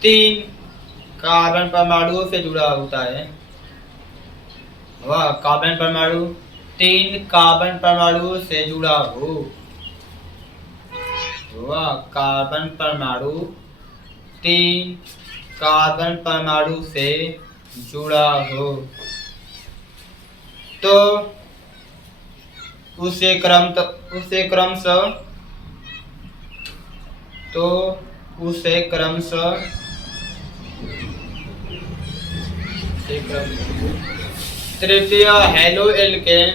3 कार्बन परमाणुओं से जुड़ा होता है, वह कार्बन परमाणु 3 कार्बन परमाणुओं से जुड़ा हो, वह कार्बन परमाणु 3 कार्बन परमाणु से जुड़ा हो तो उसे क्रमशः तृतीय हेलोएल्केन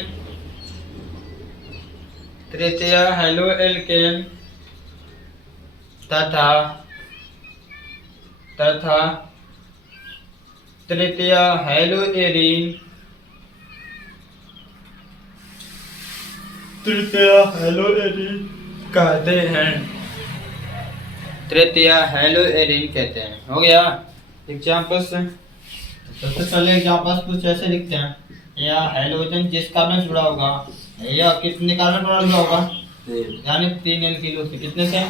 तथा तृतीय हेलोएरिन कहते हैं, तृतीय हेलोएरिन कहते हैं। हो गया एग्जांपल्स। तो चलिए एग्जांपल्स कुछ ऐसे लिखते हैं, या हेलोजन जिस कार्बन से जुड़ा होगा, या कितने कार्बन परमाणु जुड़ा होगा, यानी 3 एल्किलो से कितने से,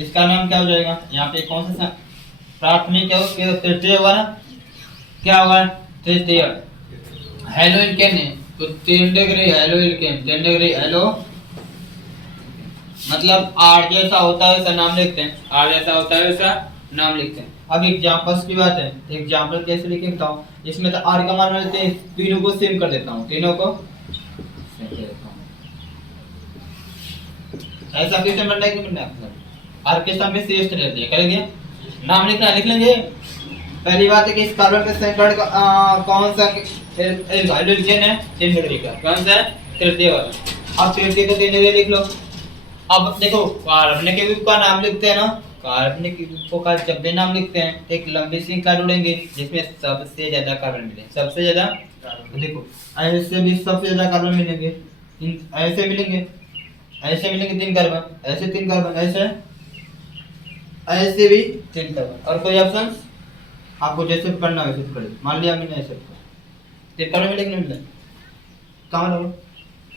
इसका नाम क्या हो जाएगा, यहाँ पे कौन सा प्राथमिक है उसके तृतीय होगा ना, क्या होगा तृतीय हेलोइल्केन है तो 3 डिग्री हेलोइल्केन, 3 डिग्री हेलो मतलब आर जैसा होता है वैसा नाम लिखते हैं, आर जैसा होता है वैसा नाम लिखते हैं। अब एग्जांपल्स की बात है, एग्जांपल कैसे लिखे बताऊं, इसमें तो आर का मान लेते हैं, तीनों को सेम कर देता हूं, तीनों को सेम कर देता हूं। ऐसा क्वेश्चन बनना है कि बनना है, आर के सामने सी एस ले दिया करेंगे, नाम लिखना लिख लेंगे। पहली बात है कि इस कार्बन के सेंटर का कौन सा हाइड्रोजन है 3 डिग्री का, कौन सा है तृतीय वाला। अब तृतीय को 3 डिग्री लिख लो। अब देखो कार्बन के ग्रुप का नाम लिखते हैं ना, कार्बन के ग्रुपों का जब भी नाम लिखते हैं एक लंबी श्रृंखला जोड़ेंगे जिसमें सबसे ज्यादा कार्बन मिले, सबसे ज्यादा। तो देखो ऐसे भी सबसे ज्यादा कार्बन मिलेंगे, ऐसे मिलेंगे, ऐसे मिलेंगे 3 कार्बन, ऐसे 3 कार्बन, ऐसे भी 3 कार्बन। और कोई ऑप्शन आपको जैसे पढ़ना वैसे पढ़े, मान लिया मैंने ऐसे 3 कार्बन मिलेंगे नहीं मिले, कहाँ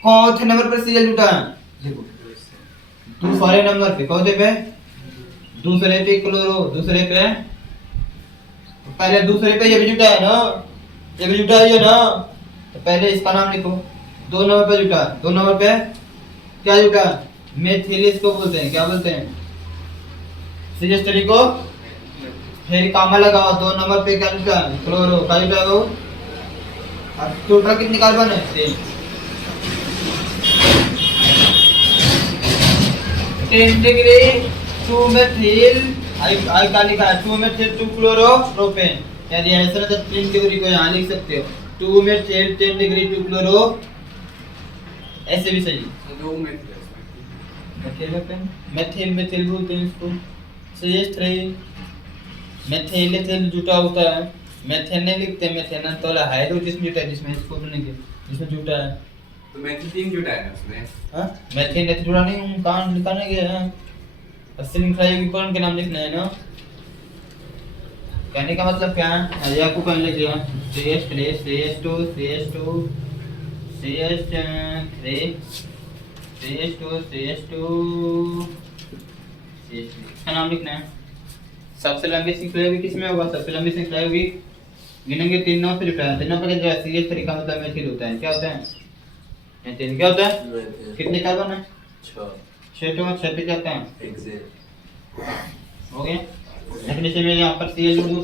कौन थे नंबर पर सीरियल जुटा है, देखो दूसरे नंबर पे कौन पे, दूसरे पे क्लोरो, दूसरे पे पहले दूसरे पे ये भी जुटा है ना, ये भी जुटा है ना, तो पहले इसका नाम लिखो। 2 नंबर पे जुटा, 2 नंबर पे क्या जुटा, मेथिल इसको बोलते हैं, क्या बोलते हैं सीरियसली को, फिर कामा लगाओ 2 नंबर पे क्या जुटा, क्लोरो, क्या जुटा है वो। अब टोटल कितने कार्बन है 10 डिग्री 2 मेथिल, आई का लिखा है 2 मेथिल 2 क्लोरोप्रोपेन, यदि ऐसा तो 3 डिग्री को यहाँ लिख सकते हो 2 मेथिल 10 डिग्री 2 क्लोरो, ऐसे भी सही। मेथिल मेथिल बोलते हैं इसको, CH3 मेथिल जुटा होता है, मेथेन नहीं लिखते, मेथेन तो हाइड्रो जिसमें जुटा है, जिसमें इसको बनेंगे जिसमें जुटा है, तो मेथिलीन जुटा है ना उसमें। हां मेथेन नहीं जुड़ा नहीं, हम कहां लिखने गए हैं, श्रृंखला युग्मन के नाम लिखना है ना। कहने का मतलब क्या है, या को पहले लिख लिया CH3 CH2 CH2 CH3 CH2 CH2 CH3 का नाम लिखना है, सबसे लंबी श्रृंखला होगी किसमें होगा? सबसे लंबी श्रृंखला होगी गिनेंगे 3 9 से जुटा है। 3 9 का सीरियस तरीका मतलब मेथिल होता है। क्या होता है? मेथिल। क्या होता है? कितने कार्बन है? 6 तो 6 पे जाते हैं। हो गया। डेफिनेशन में यहाँ पर सीएल जोड़ दूँ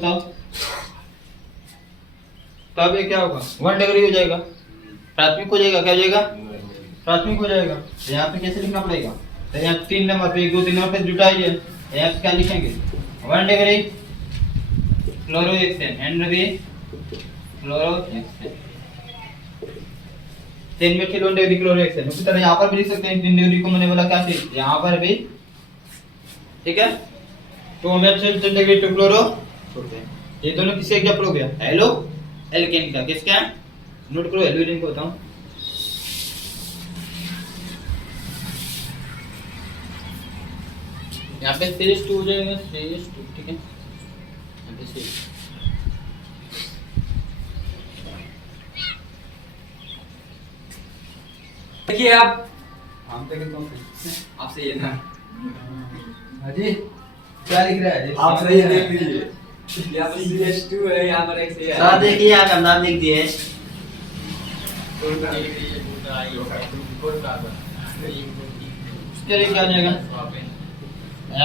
तब ये क्या होगा? 1 डिग्री हो जाएगा। प्राथमिक हो जाएगा। क्या हो जाएगा? प्राथमिक हो जाएगा। तो यहाँ पे कैसे लिखना पड़ेगा? तो यहाँ 3 नंबर पे 1 2 3 नंबर पे जुटाइए। यहाँ पे क्या लिखेंगे? 1 डिग्री क्लोरोहेक्सेन एंड क्लोरोहेक्सेन 3 मेथिल 1 डिग्री क्लोरोहेक्सेन। उसी तरह यहाँ पर भी लिख सकते हैं 3 डिग्री को मैंने बोला क्या चीज? यहाँ पर भी ठीक है 2 मेथिल 3 डिग्री 2 क्लोरो। ये दोनों किसका एग्जांपल हो गया? हेलो एल्केन का। किसका? नोट करो हेलो एल्केन को बताऊं। यहाँ पे सीरीज 2 हो जाएगा। सीरीज 2 ठीक है। यहाँ पे सीरीज देखिए आप हम पे कितना आपसे ये था हाजी क्या लिख रहा है? आप सही देख लीजिए। यहाँ पर CH2 है, यहाँ पर X है। साथ देखिए यहाँ का नाम लिख दिए। इसके लिए क्या हो जाएगा?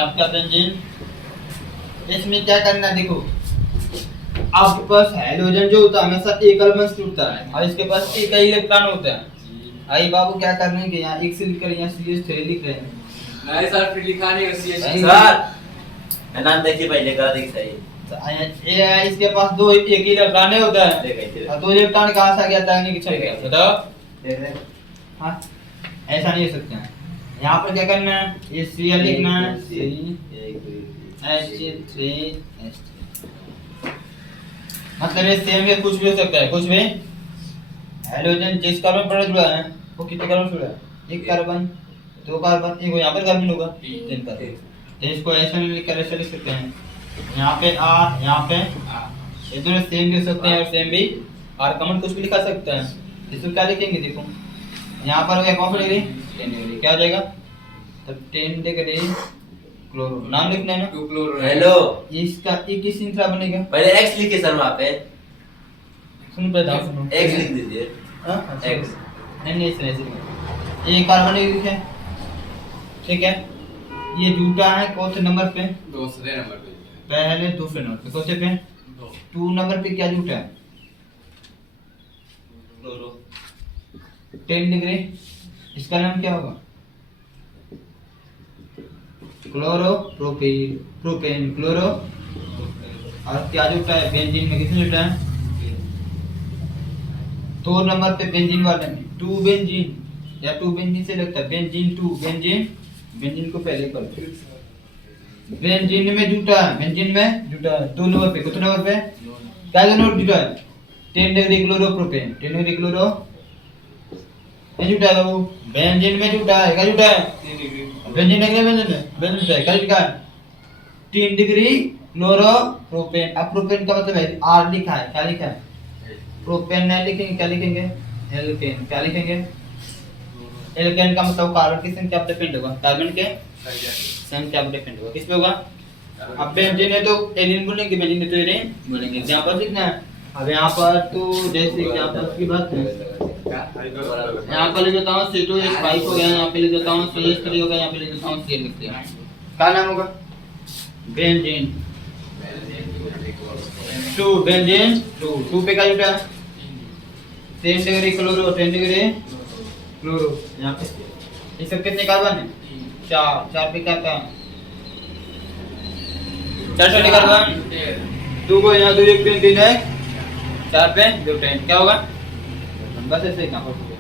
आपका बेंजीन। इसमें क्या करना देखो, आपके पास हाइड्रोजन जो होता है हमेशा एकल बंध टूटता है और इसके पास एक ही इलेक्ट्रॉन होता है। आई बाबू क्या कर रहे हैं कि यहाँ एक से लिख कर यहाँ CH3 लिख रहे हैं। नहीं सर फिर लिखा नहीं CH2। सर नाम देखिए पहले का देख सही। ये इसके पास दो एक ही इलेक्ट्रॉन होता है। देखिए और 2 इलेक्ट्रॉन कहाँ से आ गया था? नहीं कि चल गया। बताओ। देख रहे हैं। हाँ ऐसा नहीं हो सकता है। यहाँ पर क्या करना है? ये Cl लिखना है। H3H3 मतलब ये सेम है, कुछ भी हो सकता है। कुछ भी हाइड्रोजन जिस कार्बन पर जुड़ा है वो कितने कार्बन जुड़ा है? 1 कार्बन 2 कार्बन। एक यहाँ पर कार्बन होगा 3 कार्बन। तो इसको ऐसे लिख कर ऐसे लिख सकते हैं। यहाँ पे R यहाँ पे ये दोनों सेम भी हो सकते हैं और सेम भी R कॉमन कुछ भी लिखा सकते हैं। इसको क्या लिखेंगे देखो यहाँ पर हो गया कौन सा डिग्री? 10 डिग्री। क्या हो जाएगा? तब 10 डिग्री क्लोरो। नाम लिखना है ना? 2 क्लोरो। हेलो इसका एक ही श्रृंखला बनेगा। पहले X लिखिए सर वहाँ पे। सुनो पहले आप सुनो। X लिख दीजिए। हाँ X। नहीं ऐसे ये कार्बन लिखे ठीक है। ये जुटा है कौन से नंबर पे? दूसरे नंबर पे। पहले दूसरे नंबर पे। कौन से पे? 2 नंबर पे क्या जुटा है? Chloro 10 degree. इसका नाम क्या होगा? Chloro propane. Propane chloro. और क्या जुटा है बेंजीन में? किसने जुटा है? 2 नंबर पे बेंजीन वाले में 2 बेंजीन या 2 बेंजीन से लगता है बेंजीन 2 बेंजीन। बेंजीन को पहले कर बेंजीन में जुटा है। बेंजीन में जुटा है 2 नंबर पे। कितने नंबर पे? क्या नंबर जुटा है? 10 डिग्री क्लोरोप्रोपेन। 10 डिग्री क्लोरो ये जुटा है वो बेंजीन में जुटा है। क्या जुटा है? 3 डिग्री बेंजीन में बेंजीन जुटा है। क्या जुटा है? 3 डिग्री क्लोरोप्रोपेन। अब प्रोपेन का मतलब है R लिखा है। क्या लिखा है? प्रोपेन नहीं लिखेंगे। क्या लिखेंगे? एल्केन। क्या लिखेंगे? एल्केन का मतलब कार्बन की संख्या पर डिपेंड होगा। कार्बन के संख्या पर डिपेंड होगा। किस पे होगा? अब बेंजीन है तो एलिन बोलेंगे, बेंजीन है तो एलिन बोलेंगे। एग्जांपल लिखना है। अब यहाँ पर तो जैसे एग्जांपल की बात है यहाँ पर लिख देता हूँ C2H5 हो गया। यहाँ पे लिख देता हूँ CH3 हो गया। यहाँ पे लिख देता हूँ Cl लिखते हैं। क्या नाम होगा? बेंजीन 2 बेंजीन 2 पे क्या जुटा है? 10 डिग्री क्लोरो 10 डिग्री क्लोरो। यहाँ पे ये सब कितने कार्बन है? 4 पे क्या था? 4 कार्बन 2 को यहाँ 2 1 3 3 है 4 पे ब्यूटेन। क्या होगा? बस ऐसे ही काम हो गया।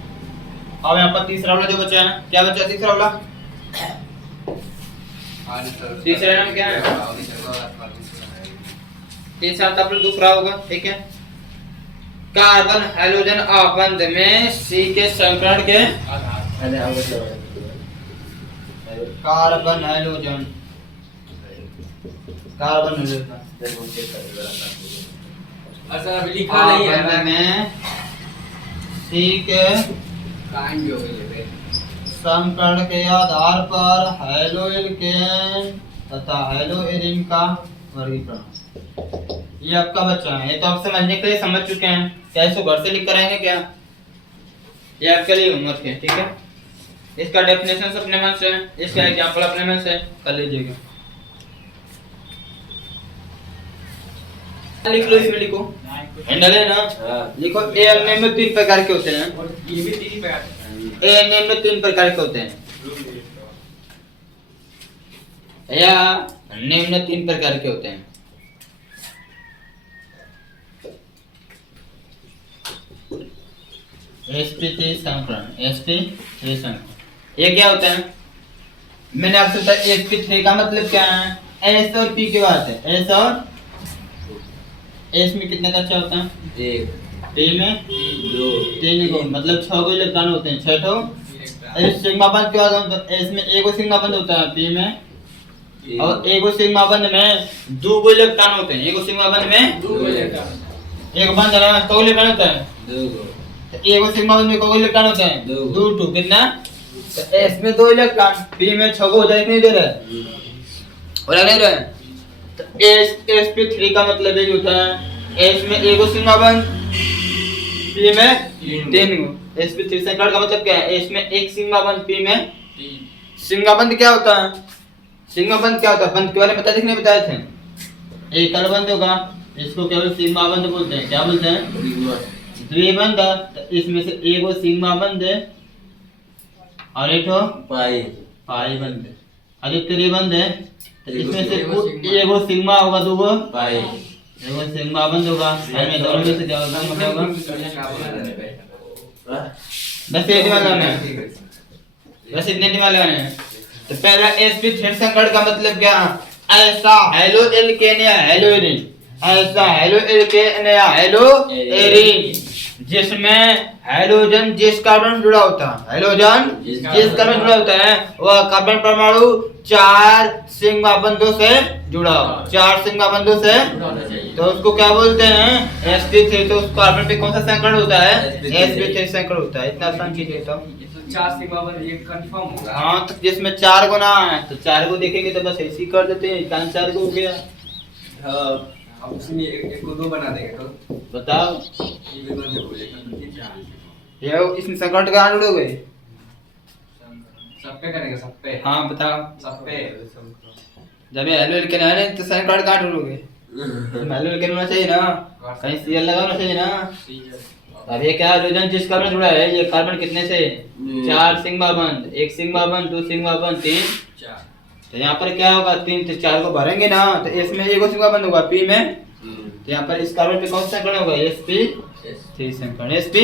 अब यहाँ पर तीसरा वाला जो बचा है क्या बचा? तीसरा वाला तीसरा नाम क्या है? तीसरा तो अपना दूसरा होगा ठीक है। कार्बन हाइड्रोजन आबंध में C के समीकरण के कार्बन हाइड्रोजन अच्छा अभी लिखा नहीं है आबंध में C के कांड भी हो गई है। समीकरण के आधार पर हैलो एल्केन तथा हैलो एरिन का वर्गीकरण। ये आपका बच्चा है, ये तो आप समझने के लिए समझ चुके हैं, क्या इसको घर से लिख कर आएंगे क्या? ये आपके लिए होमवर्क है, ठीक है। इसका डेफिनेशन अपने मन से, इसका एग्जांपल अपने मन से कर लीजिएगा। लिख लो, इसमें लिखो, हैंडल है ना, हाँ। लिखो। ए अन्य में 3 प्रकार के होते हैं। और ये भी 3 प्रकार ए अन्य में 3 प्रकार के होते हैं, या निम्न 3 प्रकार के होते हैं। sp3 संकरण, sp3 संकरण ये क्या होता है? मैंने आपसे बताया sp3 का मतलब क्या है? s और p की बात है। s और s में कितने कक्षा होता है? 1 p में 2 3 को, मतलब 6 को इलेक्ट्रॉन होते हैं, 6 तो। s सिग्मा बंध क्या होता है? s में 1 को सिग्मा बंध होता है, p में, और 1 को सिग्मा बंध में 2 को इलेक्ट्रॉन होते हैं। 1 को सिग्मा बंध में 2 इलेक्ट्रॉन। एक बंध है, तो इलेक्ट्रॉन होता है। 2 तो एक और सिग्मा बंध में कोई इलेक्ट्रॉन होते हैं? दो। 2 कितना? तो s में 2 इलेक्ट्रॉन, p में 6 को हो जाए, नहीं दे रहा है और नहीं रहा है। तो sp3 का मतलब ये होता है, s में 1 सिग्मा बंध, p में 3 को। sp3 संकरण का मतलब क्या है? s में 1 सिग्मा बंध, p में सिग्मा बंध क्या होता है? सिग्मा बंध क्या होता है? बंध के बारे में बता दिखने बताए थे। एक बंध होगा, इसको केवल सिग्मा बंध बोलते हैं। क्या बोलते हैं? द्विबंध। तो इसमें से एक वो सिग्मा बंध है और एक पाई पाई बंध है, और एक त्रिबंध है। तो इसमें से एगो सिग्मा। एक वो सिग्मा होगा, 2 को पाई एक वो सिग्मा बंध होगा। इसमें दोनों में से क्या होगा? मतलब होगा बस ये दिमाग लगाना है, बस इतने दिमाग लगाना है। तो पहला sp3 संकरण का मतलब क्या? ऐसा हेलो एल्केन या हेलो एरीन, ऐसा हेलो एल्केन या हेलो एरीन जिसमें हाइड्रोजन जिस कार्बन जुड़ा होता है, हाइड्रोजन जिस कार्बन जुड़ा होता है वह कार्बन परमाणु 4 सिग्मा बंधों से जुड़ा हो, 4 सिग्मा बंधों से, तो उसको क्या बोलते हैं? sp3। तो उस कार्बन पे कौन सा संकरण होता है? sp3 संकरण होता है। इतना आसान चीज है। तो 4 सिग्मा बंध ये कंफर्म होगा। हाँ, तो जिसमें 4 गुना है तो 4 को देखेंगे तो बस ऐसे ही कर देते हैं, 4 को हो गया। हाँ अब उसमें एक को 2 बना देंगे तो बताओ ये भी बंद हो जाएगा। ये इसमें संकट कहाँ जुड़ोगे? सब पे करेंगे, सब पे। हाँ बताओ, सब पे। जब ये हेलो एल्केन है ना, तो संकट कहाँ जुड़ोगे? हेलो एल्केन होना चाहिए ना, कहीं सीएल लगाना चाहिए ना। अब ये क्या हाइड्रोजन जिस कार्बन जुड़ा है, ये कार्बन कितने से? 4 सिग्मा बंध, 1 सिग्मा बंध, 2 सिग्मा बंध, 3 4। तो यहाँ पर क्या होगा? 3 तो 4 को भरेंगे ना, तो इसमें 1 सिग्मा बंध होगा, p में। तो यहाँ पर इस कार्बन पे कौन सा संकरण होगा? sp3 संकरण। sp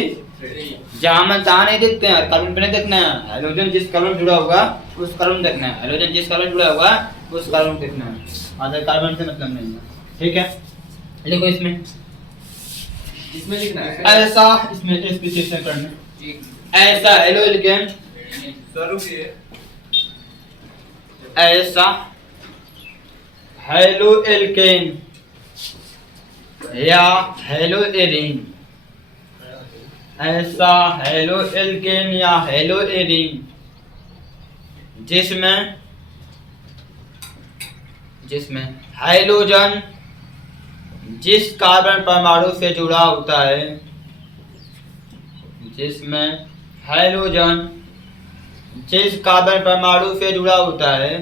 जहाँ मन तहाँ नहीं देखते हैं, कार्बन पे नहीं देखना है। हाइड्रोजन जिस कार्बन जुड़ा होगा उस कार्बन देखना है, हाइड्रोजन जिस कार्बन जुड़ा होगा उस कार्बन देखना है, अदर कार्बन से मतलब नहीं है। ठीक है, लिखो इसमें इसमें लिखना है ऐसा, इसमें sp3 संकरण है ऐसा हेलो एल्केन, स्वरूप ये ऐसा हेलो एल्केन या हेलो एरीन, ऐसा हेलो एल्केन या हेलो एरीन जिसमें हाइड्रोजन जिस कार्बन परमाणु से जुड़ा होता है, जिसमें हाइड्रोजन जिस कार्बन परमाणु से जुड़ा होता है,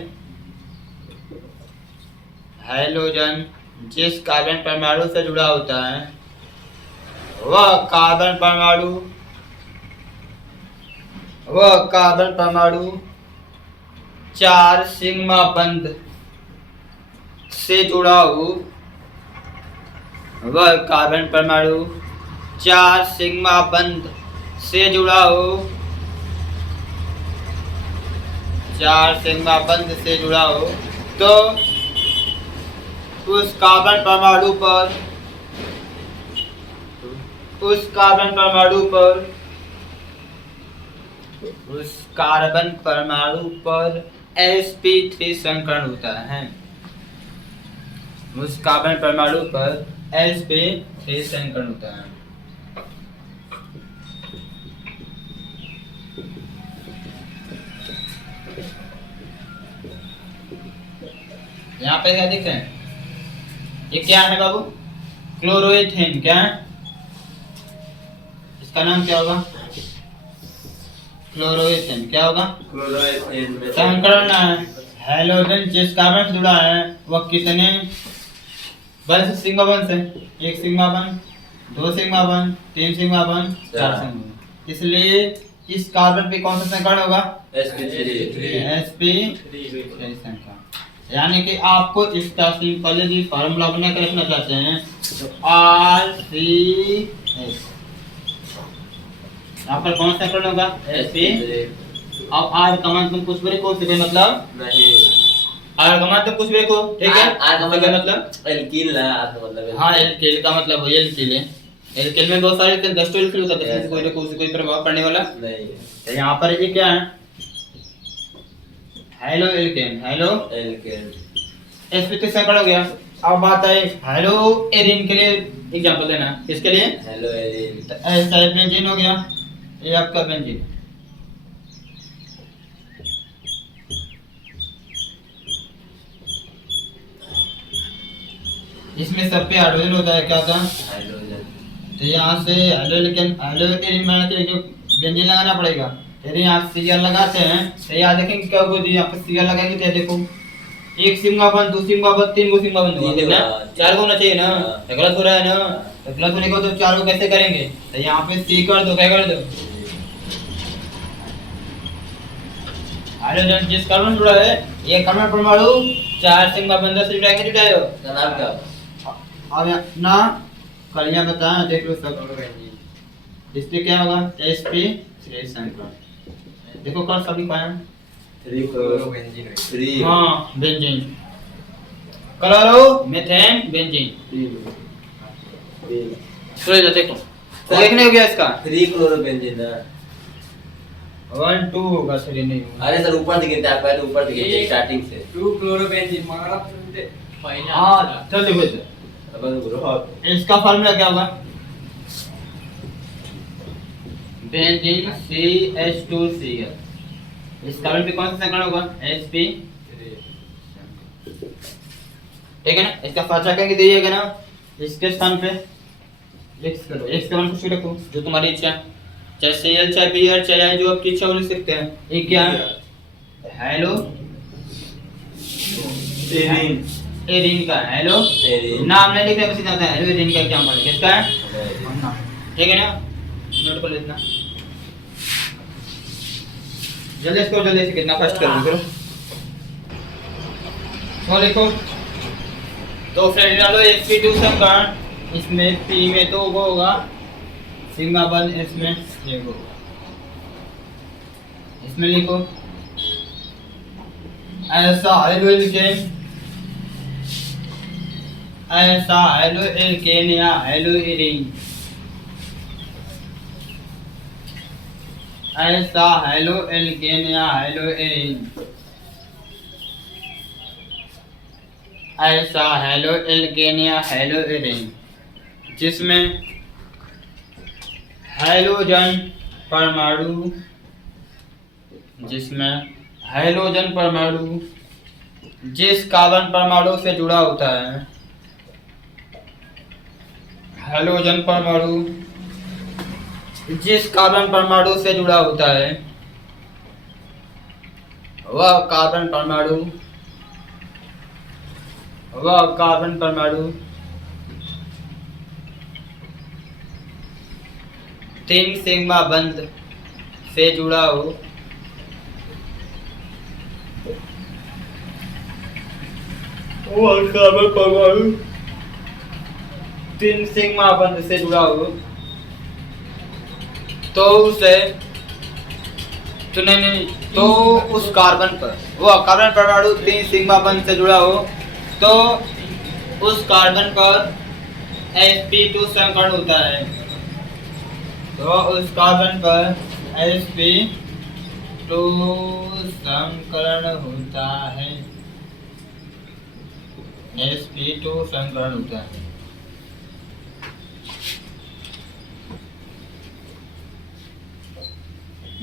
हाइड्रोजन जिस कार्बन परमाणु से जुड़ा होता है वह कार्बन परमाणु 4 सिग्मा बंध से जुड़ा हो, वह कार्बन परमाणु 4 सिग्मा बंध से जुड़ा हो, 4 सिग्मा बंध से जुड़ा हो, तो उस कार्बन परमाणु पर sp3 संकरण होता है। उस कार्बन परमाणु पर sp3 संकरण होता है। यहाँ पे क्या दिख रहे हैं? ये क्या है बाबू? क्लोरोएथेन। क्या है इसका नाम? क्या होगा? क्लोरोएथेन। क्या होगा? क्लोरोएथेन में संकरण है हैलोजन जिस कार्बन से जुड़ा है वह कितने बंध से सिग्मा बंध से? एक सिग्मा बंध, दो सिग्मा बंध, तीन सिग्मा बंध, चार सिग्मा बंध। इसलिए इस कार्बन पे कौन सा संकरण होगा? sp3 संकरण। यानी कि आपको इसका सिंपल यदि फार्मूला बना कर रखना चाहते हैं तो RCS, यहाँ पर कौन सा संकरण होगा? sp। अब R का मान तुम कुछ भी लिखो, उससे कोई मतलब नहीं। R का मान तुम कुछ भी लिखो, ठीक है? R का मतलब एल्कीन ना, R का मतलब है। हाँ, एल्किल का मतलब है एल्किल है। एल्किल में बहुत सारे 10 तो एल्किल होता है, कोई ना कोई प्रभाव पड़ने वाला नहीं। तो यहाँ पर ये क्या है? Halo alkane. Halo alkane sp3 संकरण हो गया। अब बात है हेलो एरिन के लिए एग्जांपल देना। किसके लिए? Hello Erin. तो ऐसा बेंजीन हो गया, ये आपका बेंजीन। इसमें सब पे हाइड्रोजन होता है। क्या होता है? हाइड्रोजन। तो यहाँ से हेलो एल्केन, हेलो एरिन बनाने के लिए जो बेंजीन लगाना पड़ेगा, यदि यहाँ सीआर लगाते हैं तो यहाँ देखेंगे क्या होगा? यहाँ पर सीआर लगाएंगे तो देखो एक सिग्मा बंध, दो सिग्मा बंध, तीन गो सिग्मा बंध होगा, कितना? चार को होना चाहिए ना। तो गलत हो रहा है ना, तो गलत होने को तो चार को कैसे करेंगे? तो यहाँ पे सी कर दो, क्या कर दो? हाइड्रोजन जिस कार्बन जुड़ा है ये कार्बन परमाणु चार सिग्मा बंध से जुड़ाएंगे, जुड़ाए हो? का नाम क्या? अब ना कलियां बताएं, देख लो सब। इसलिए क्या होगा? sp3 संकरण। देखो कल सब लिखा है 3 क्लोरोबेंजीन। 3 हाँ बेंजीन। Chloro methane benzene. चलो इधर देखो, देखने हो गया इसका 3 क्लोरोबेंजीन ना। 1 2 होगा, 3 नहीं होगा। अरे सर ऊपर से गिनते हैं, पहले ऊपर से गिनते हैं स्टार्टिंग से। 2 क्लोरोबेंजीन मारा तुमने पहिला। हाँ चल देखो इधर, अब गुरु इसका फार्मूला क्या होगा? Benzene CH2Cl। इस कार्बन पे कौन सा संकरण होगा? sp। ठीक है ना? इसका फाचा करके दीजिएगा ना, इसके स्थान पे x करो, x का मान कुछ भी रखो जो तुम्हारी इच्छा है, चाहे Cl चाहे Br चाहे जो आपकी इच्छा हो लिख सकते हैं। ये क्या है? Hello Erin. एरिन का हेलो एरिन। नाम नहीं लिख रहे, बस इतना हेलो एरिन का एग्जांपल है। किसका है? ठीक है ना? नोट कर लेना जल्दी इसको, जल्दी से कितना फर्स्ट करो करो। तो लिखो तो फ्रेंड डालो sp2 संकरण, इसमें p में 2 गो होगा सिग्मा बंध, इसमें 1 होगा। इसमें लिखो ऐसा हेलो एल्केन, ऐसा हेलो एल्केन या हेलो एरिन, ऐसा हेलो एल्केन या हेलो एरिन, ऐसा हेलो एल्केन या हेलो एरिन जिसमें हैलोजन परमाणु, जिसमें हैलोजन परमाणु जिस कार्बन परमाणु से जुड़ा होता है, हैलोजन परमाणु जिस कार्बन परमाणु से जुड़ा होता है वह कार्बन परमाणु 3 सिग्मा बंध से जुड़ा हो, वह कार्बन परमाणु 3 सिग्मा बंध से जुड़ा हो तो उसे तो उस कार्बन पर, वह कार्बन परमाणु 3 सिग्मा बंध से जुड़ा हो तो उस कार्बन पर sp2 संकरण होता है, तो उस कार्बन पर sp2 संकरण होता है, sp2 संकरण होता है।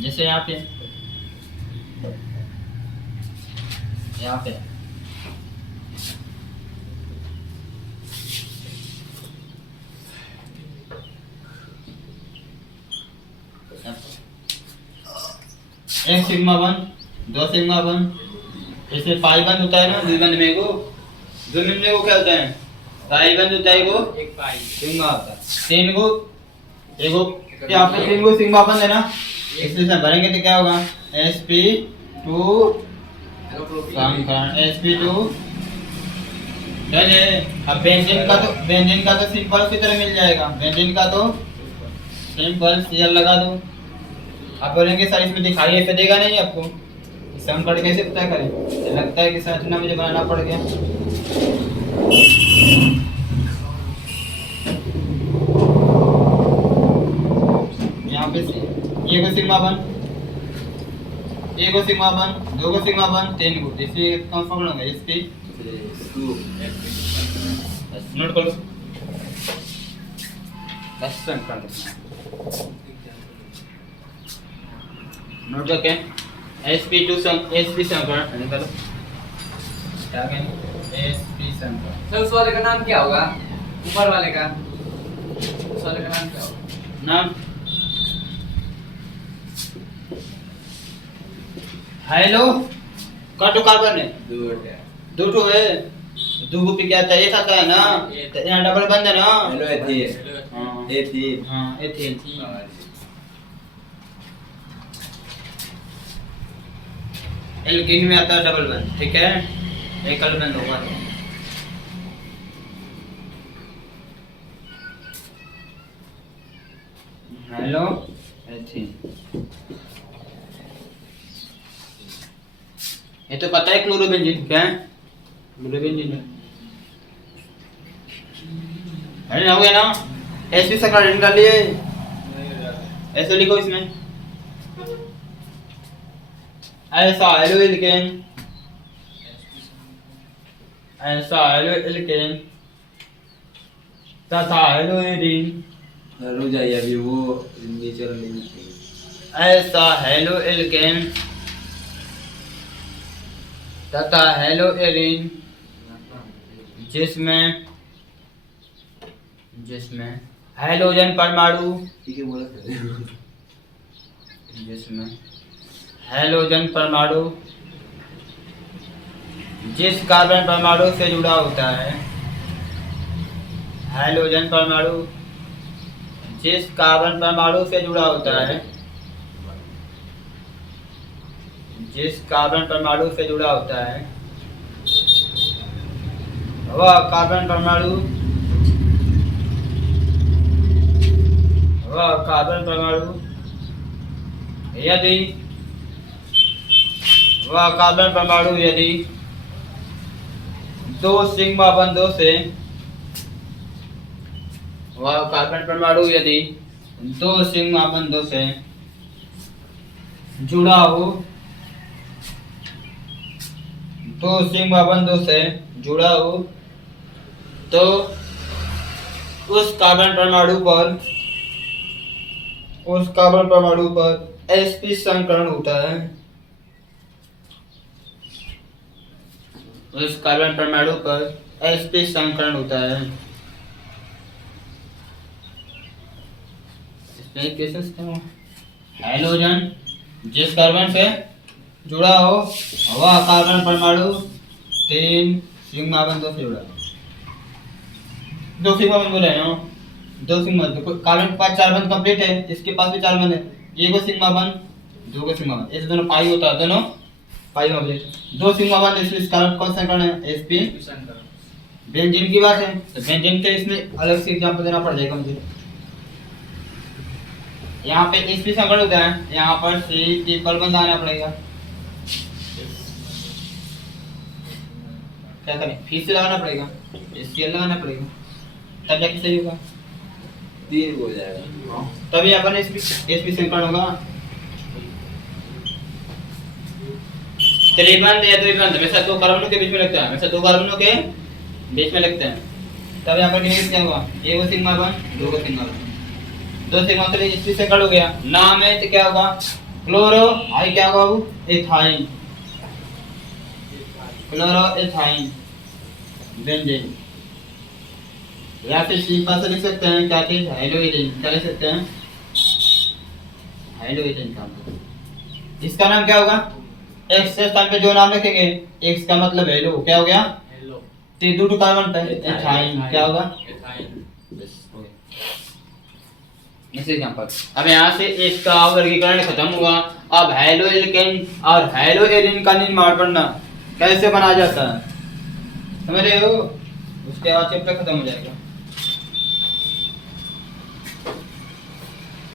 जैसे यहाँ पे एक सिग्मा बंद, दो सिग्मा बंद, जैसे पाई बंद होता है ना द्विबंध में को, द्विबंध में को क्या होता है, पाई बंद होता है को एक पाई सिग्मा होता है, तीन को एगो यहाँ पे तीन को सिग्मा बंद है ना, इसलिए से भरेंगे तो क्या होगा sp2 समीकरण sp2 चलिए। अब बेंजीन का तो सिंपल उसी तरह मिल जाएगा, बेंजीन का तो सिंपल Cl लगा दो। आप बोलेंगे सर इसमें दिखाई पे देगा नहीं आपको, समीकरण कैसे पता करें, लगता है कि सर इतना मुझे बनाना पड़ गया। यहाँ पे ये को सिग्मा बन, एक को सिग्मा बन, दो को सिग्मा बन, तीन को, इसे कौन सा बनाऊंगा इसकी नोट कर लो बस समीकरण नोट करके sp2 sp समीकरण निकालो, क्या कहें sp समीकरण। सर उस वाले का नाम क्या होगा, ऊपर वाले का, उस वाले का नाम क्या होगा? नाम हेलो काटो कार्बन है, दो ठो है, दो को पे क्या था, एक आता है ना, तो यहाँ डबल बंद है ना, हेलो एथीन हाँ एथेन, एल्कीन में आता है डबल बंद, ठीक है, एकल बंद होगा। हेलो एथीन, ये तो पता है क्लोरोबेंजीन क्या है, क्लोरोबेंजीन है, अरे हो गया ना, एसपी समीकरण निकालिए, ऐसे लिखो इसमें ऐसा हेलो एल्केन, ऐसा हेलो एल्केन तथा हेलो एरीन, रुक जाइए अभी वो नीचे नहीं, ऐसा हेलो एल्केन तथा हेलो एरीन जिसमें हाइड्रोजन परमाणु, ठीक है बोला जिसमें हाइड्रोजन परमाणु जिस कार्बन परमाणु से जुड़ा होता है, हाइड्रोजन परमाणु जिस कार्बन परमाणु से जुड़ा होता है, जिस कार्बन परमाणु से जुड़ा होता है वह कार्बन परमाणु यदि वह कार्बन परमाणु यदि दो सिग्मा बंधों से, वह कार्बन परमाणु यदि दो सिग्मा बंधों से जुड़ा हो, दो सिग्मा बंधों से जुड़ा हो, तो उस कार्बन परमाणु पर sp संकरण होता है, उस कार्बन परमाणु पर sp संकरण होता है। इसमें कैसे सिस्टम हाइड्रोजन जिस कार्बन से जुड़ा हो वह कार्बन परमाणु तीन सिग्मा बंधों से जुड़ा, दो सिग्मा बंध बोले ना, दो सिग्मा, कार्बन के पास चार बंध कंप्लीट है, इसके पास भी चार बंध है, एक को सिग्मा बंध, दो को सिग्मा बंध, ऐसे दोनों पाई होता है, दोनों पाई कंप्लीट, दो सिग्मा बंध, इसलिए इस कार्बन कौन सा संकरण है sp। बेंजीन की बात है तो बेंजीन के इसमें अलग से एग्जांपल देना पड़ जाएगा मुझे। यहाँ पे sp संकरण होता है, यहाँ पर C ट्रिपल बंध आना पड़ेगा, क्या करें फिर से लगाना पड़ेगा, Cl लगाना पड़ेगा, तब जाके सही होगा, तीन हो जाएगा, तभी अपन sp संकरण होगा। त्रिबंध या द्विबंध हमेशा दो कार्बनों के बीच में लगता है, हमेशा दो कार्बनों के बीच में लगते हैं, तब यहाँ पर क्या होगा, एक को सिग्मा बंध, दो को सिग्मा बंध, दो सिग्मा से sp संकरण हो गया, नाम है तो क्या होगा क्लोरो, आई क्या होगा एथाइन, क्लोरो एथाइन बेंजीन, या फिर सिंपल से लिख सकते हैं क्या चीज हाइड्रोजन, क्या लिख सकते हैं हाइड्रोजन का इसका नाम क्या होगा? एक्स के स्थान पे जो नाम लिखेंगे, एक्स का मतलब हेलो, क्या हो गया? हेलो तो दो टुकड़ा बनता है एथाइन, क्या होगा? एथाइन। बस हो गया। इसे यहाँ पर अब यहाँ से इसका वर्गीकरण खत्म हुआ। अब हेलो एल्केन और हेलो एरिन का निर्माण करना कैसे बनाया जाता है, समझ रहे हो? उसके बाद चैप्टर खत्म हो जाएगा।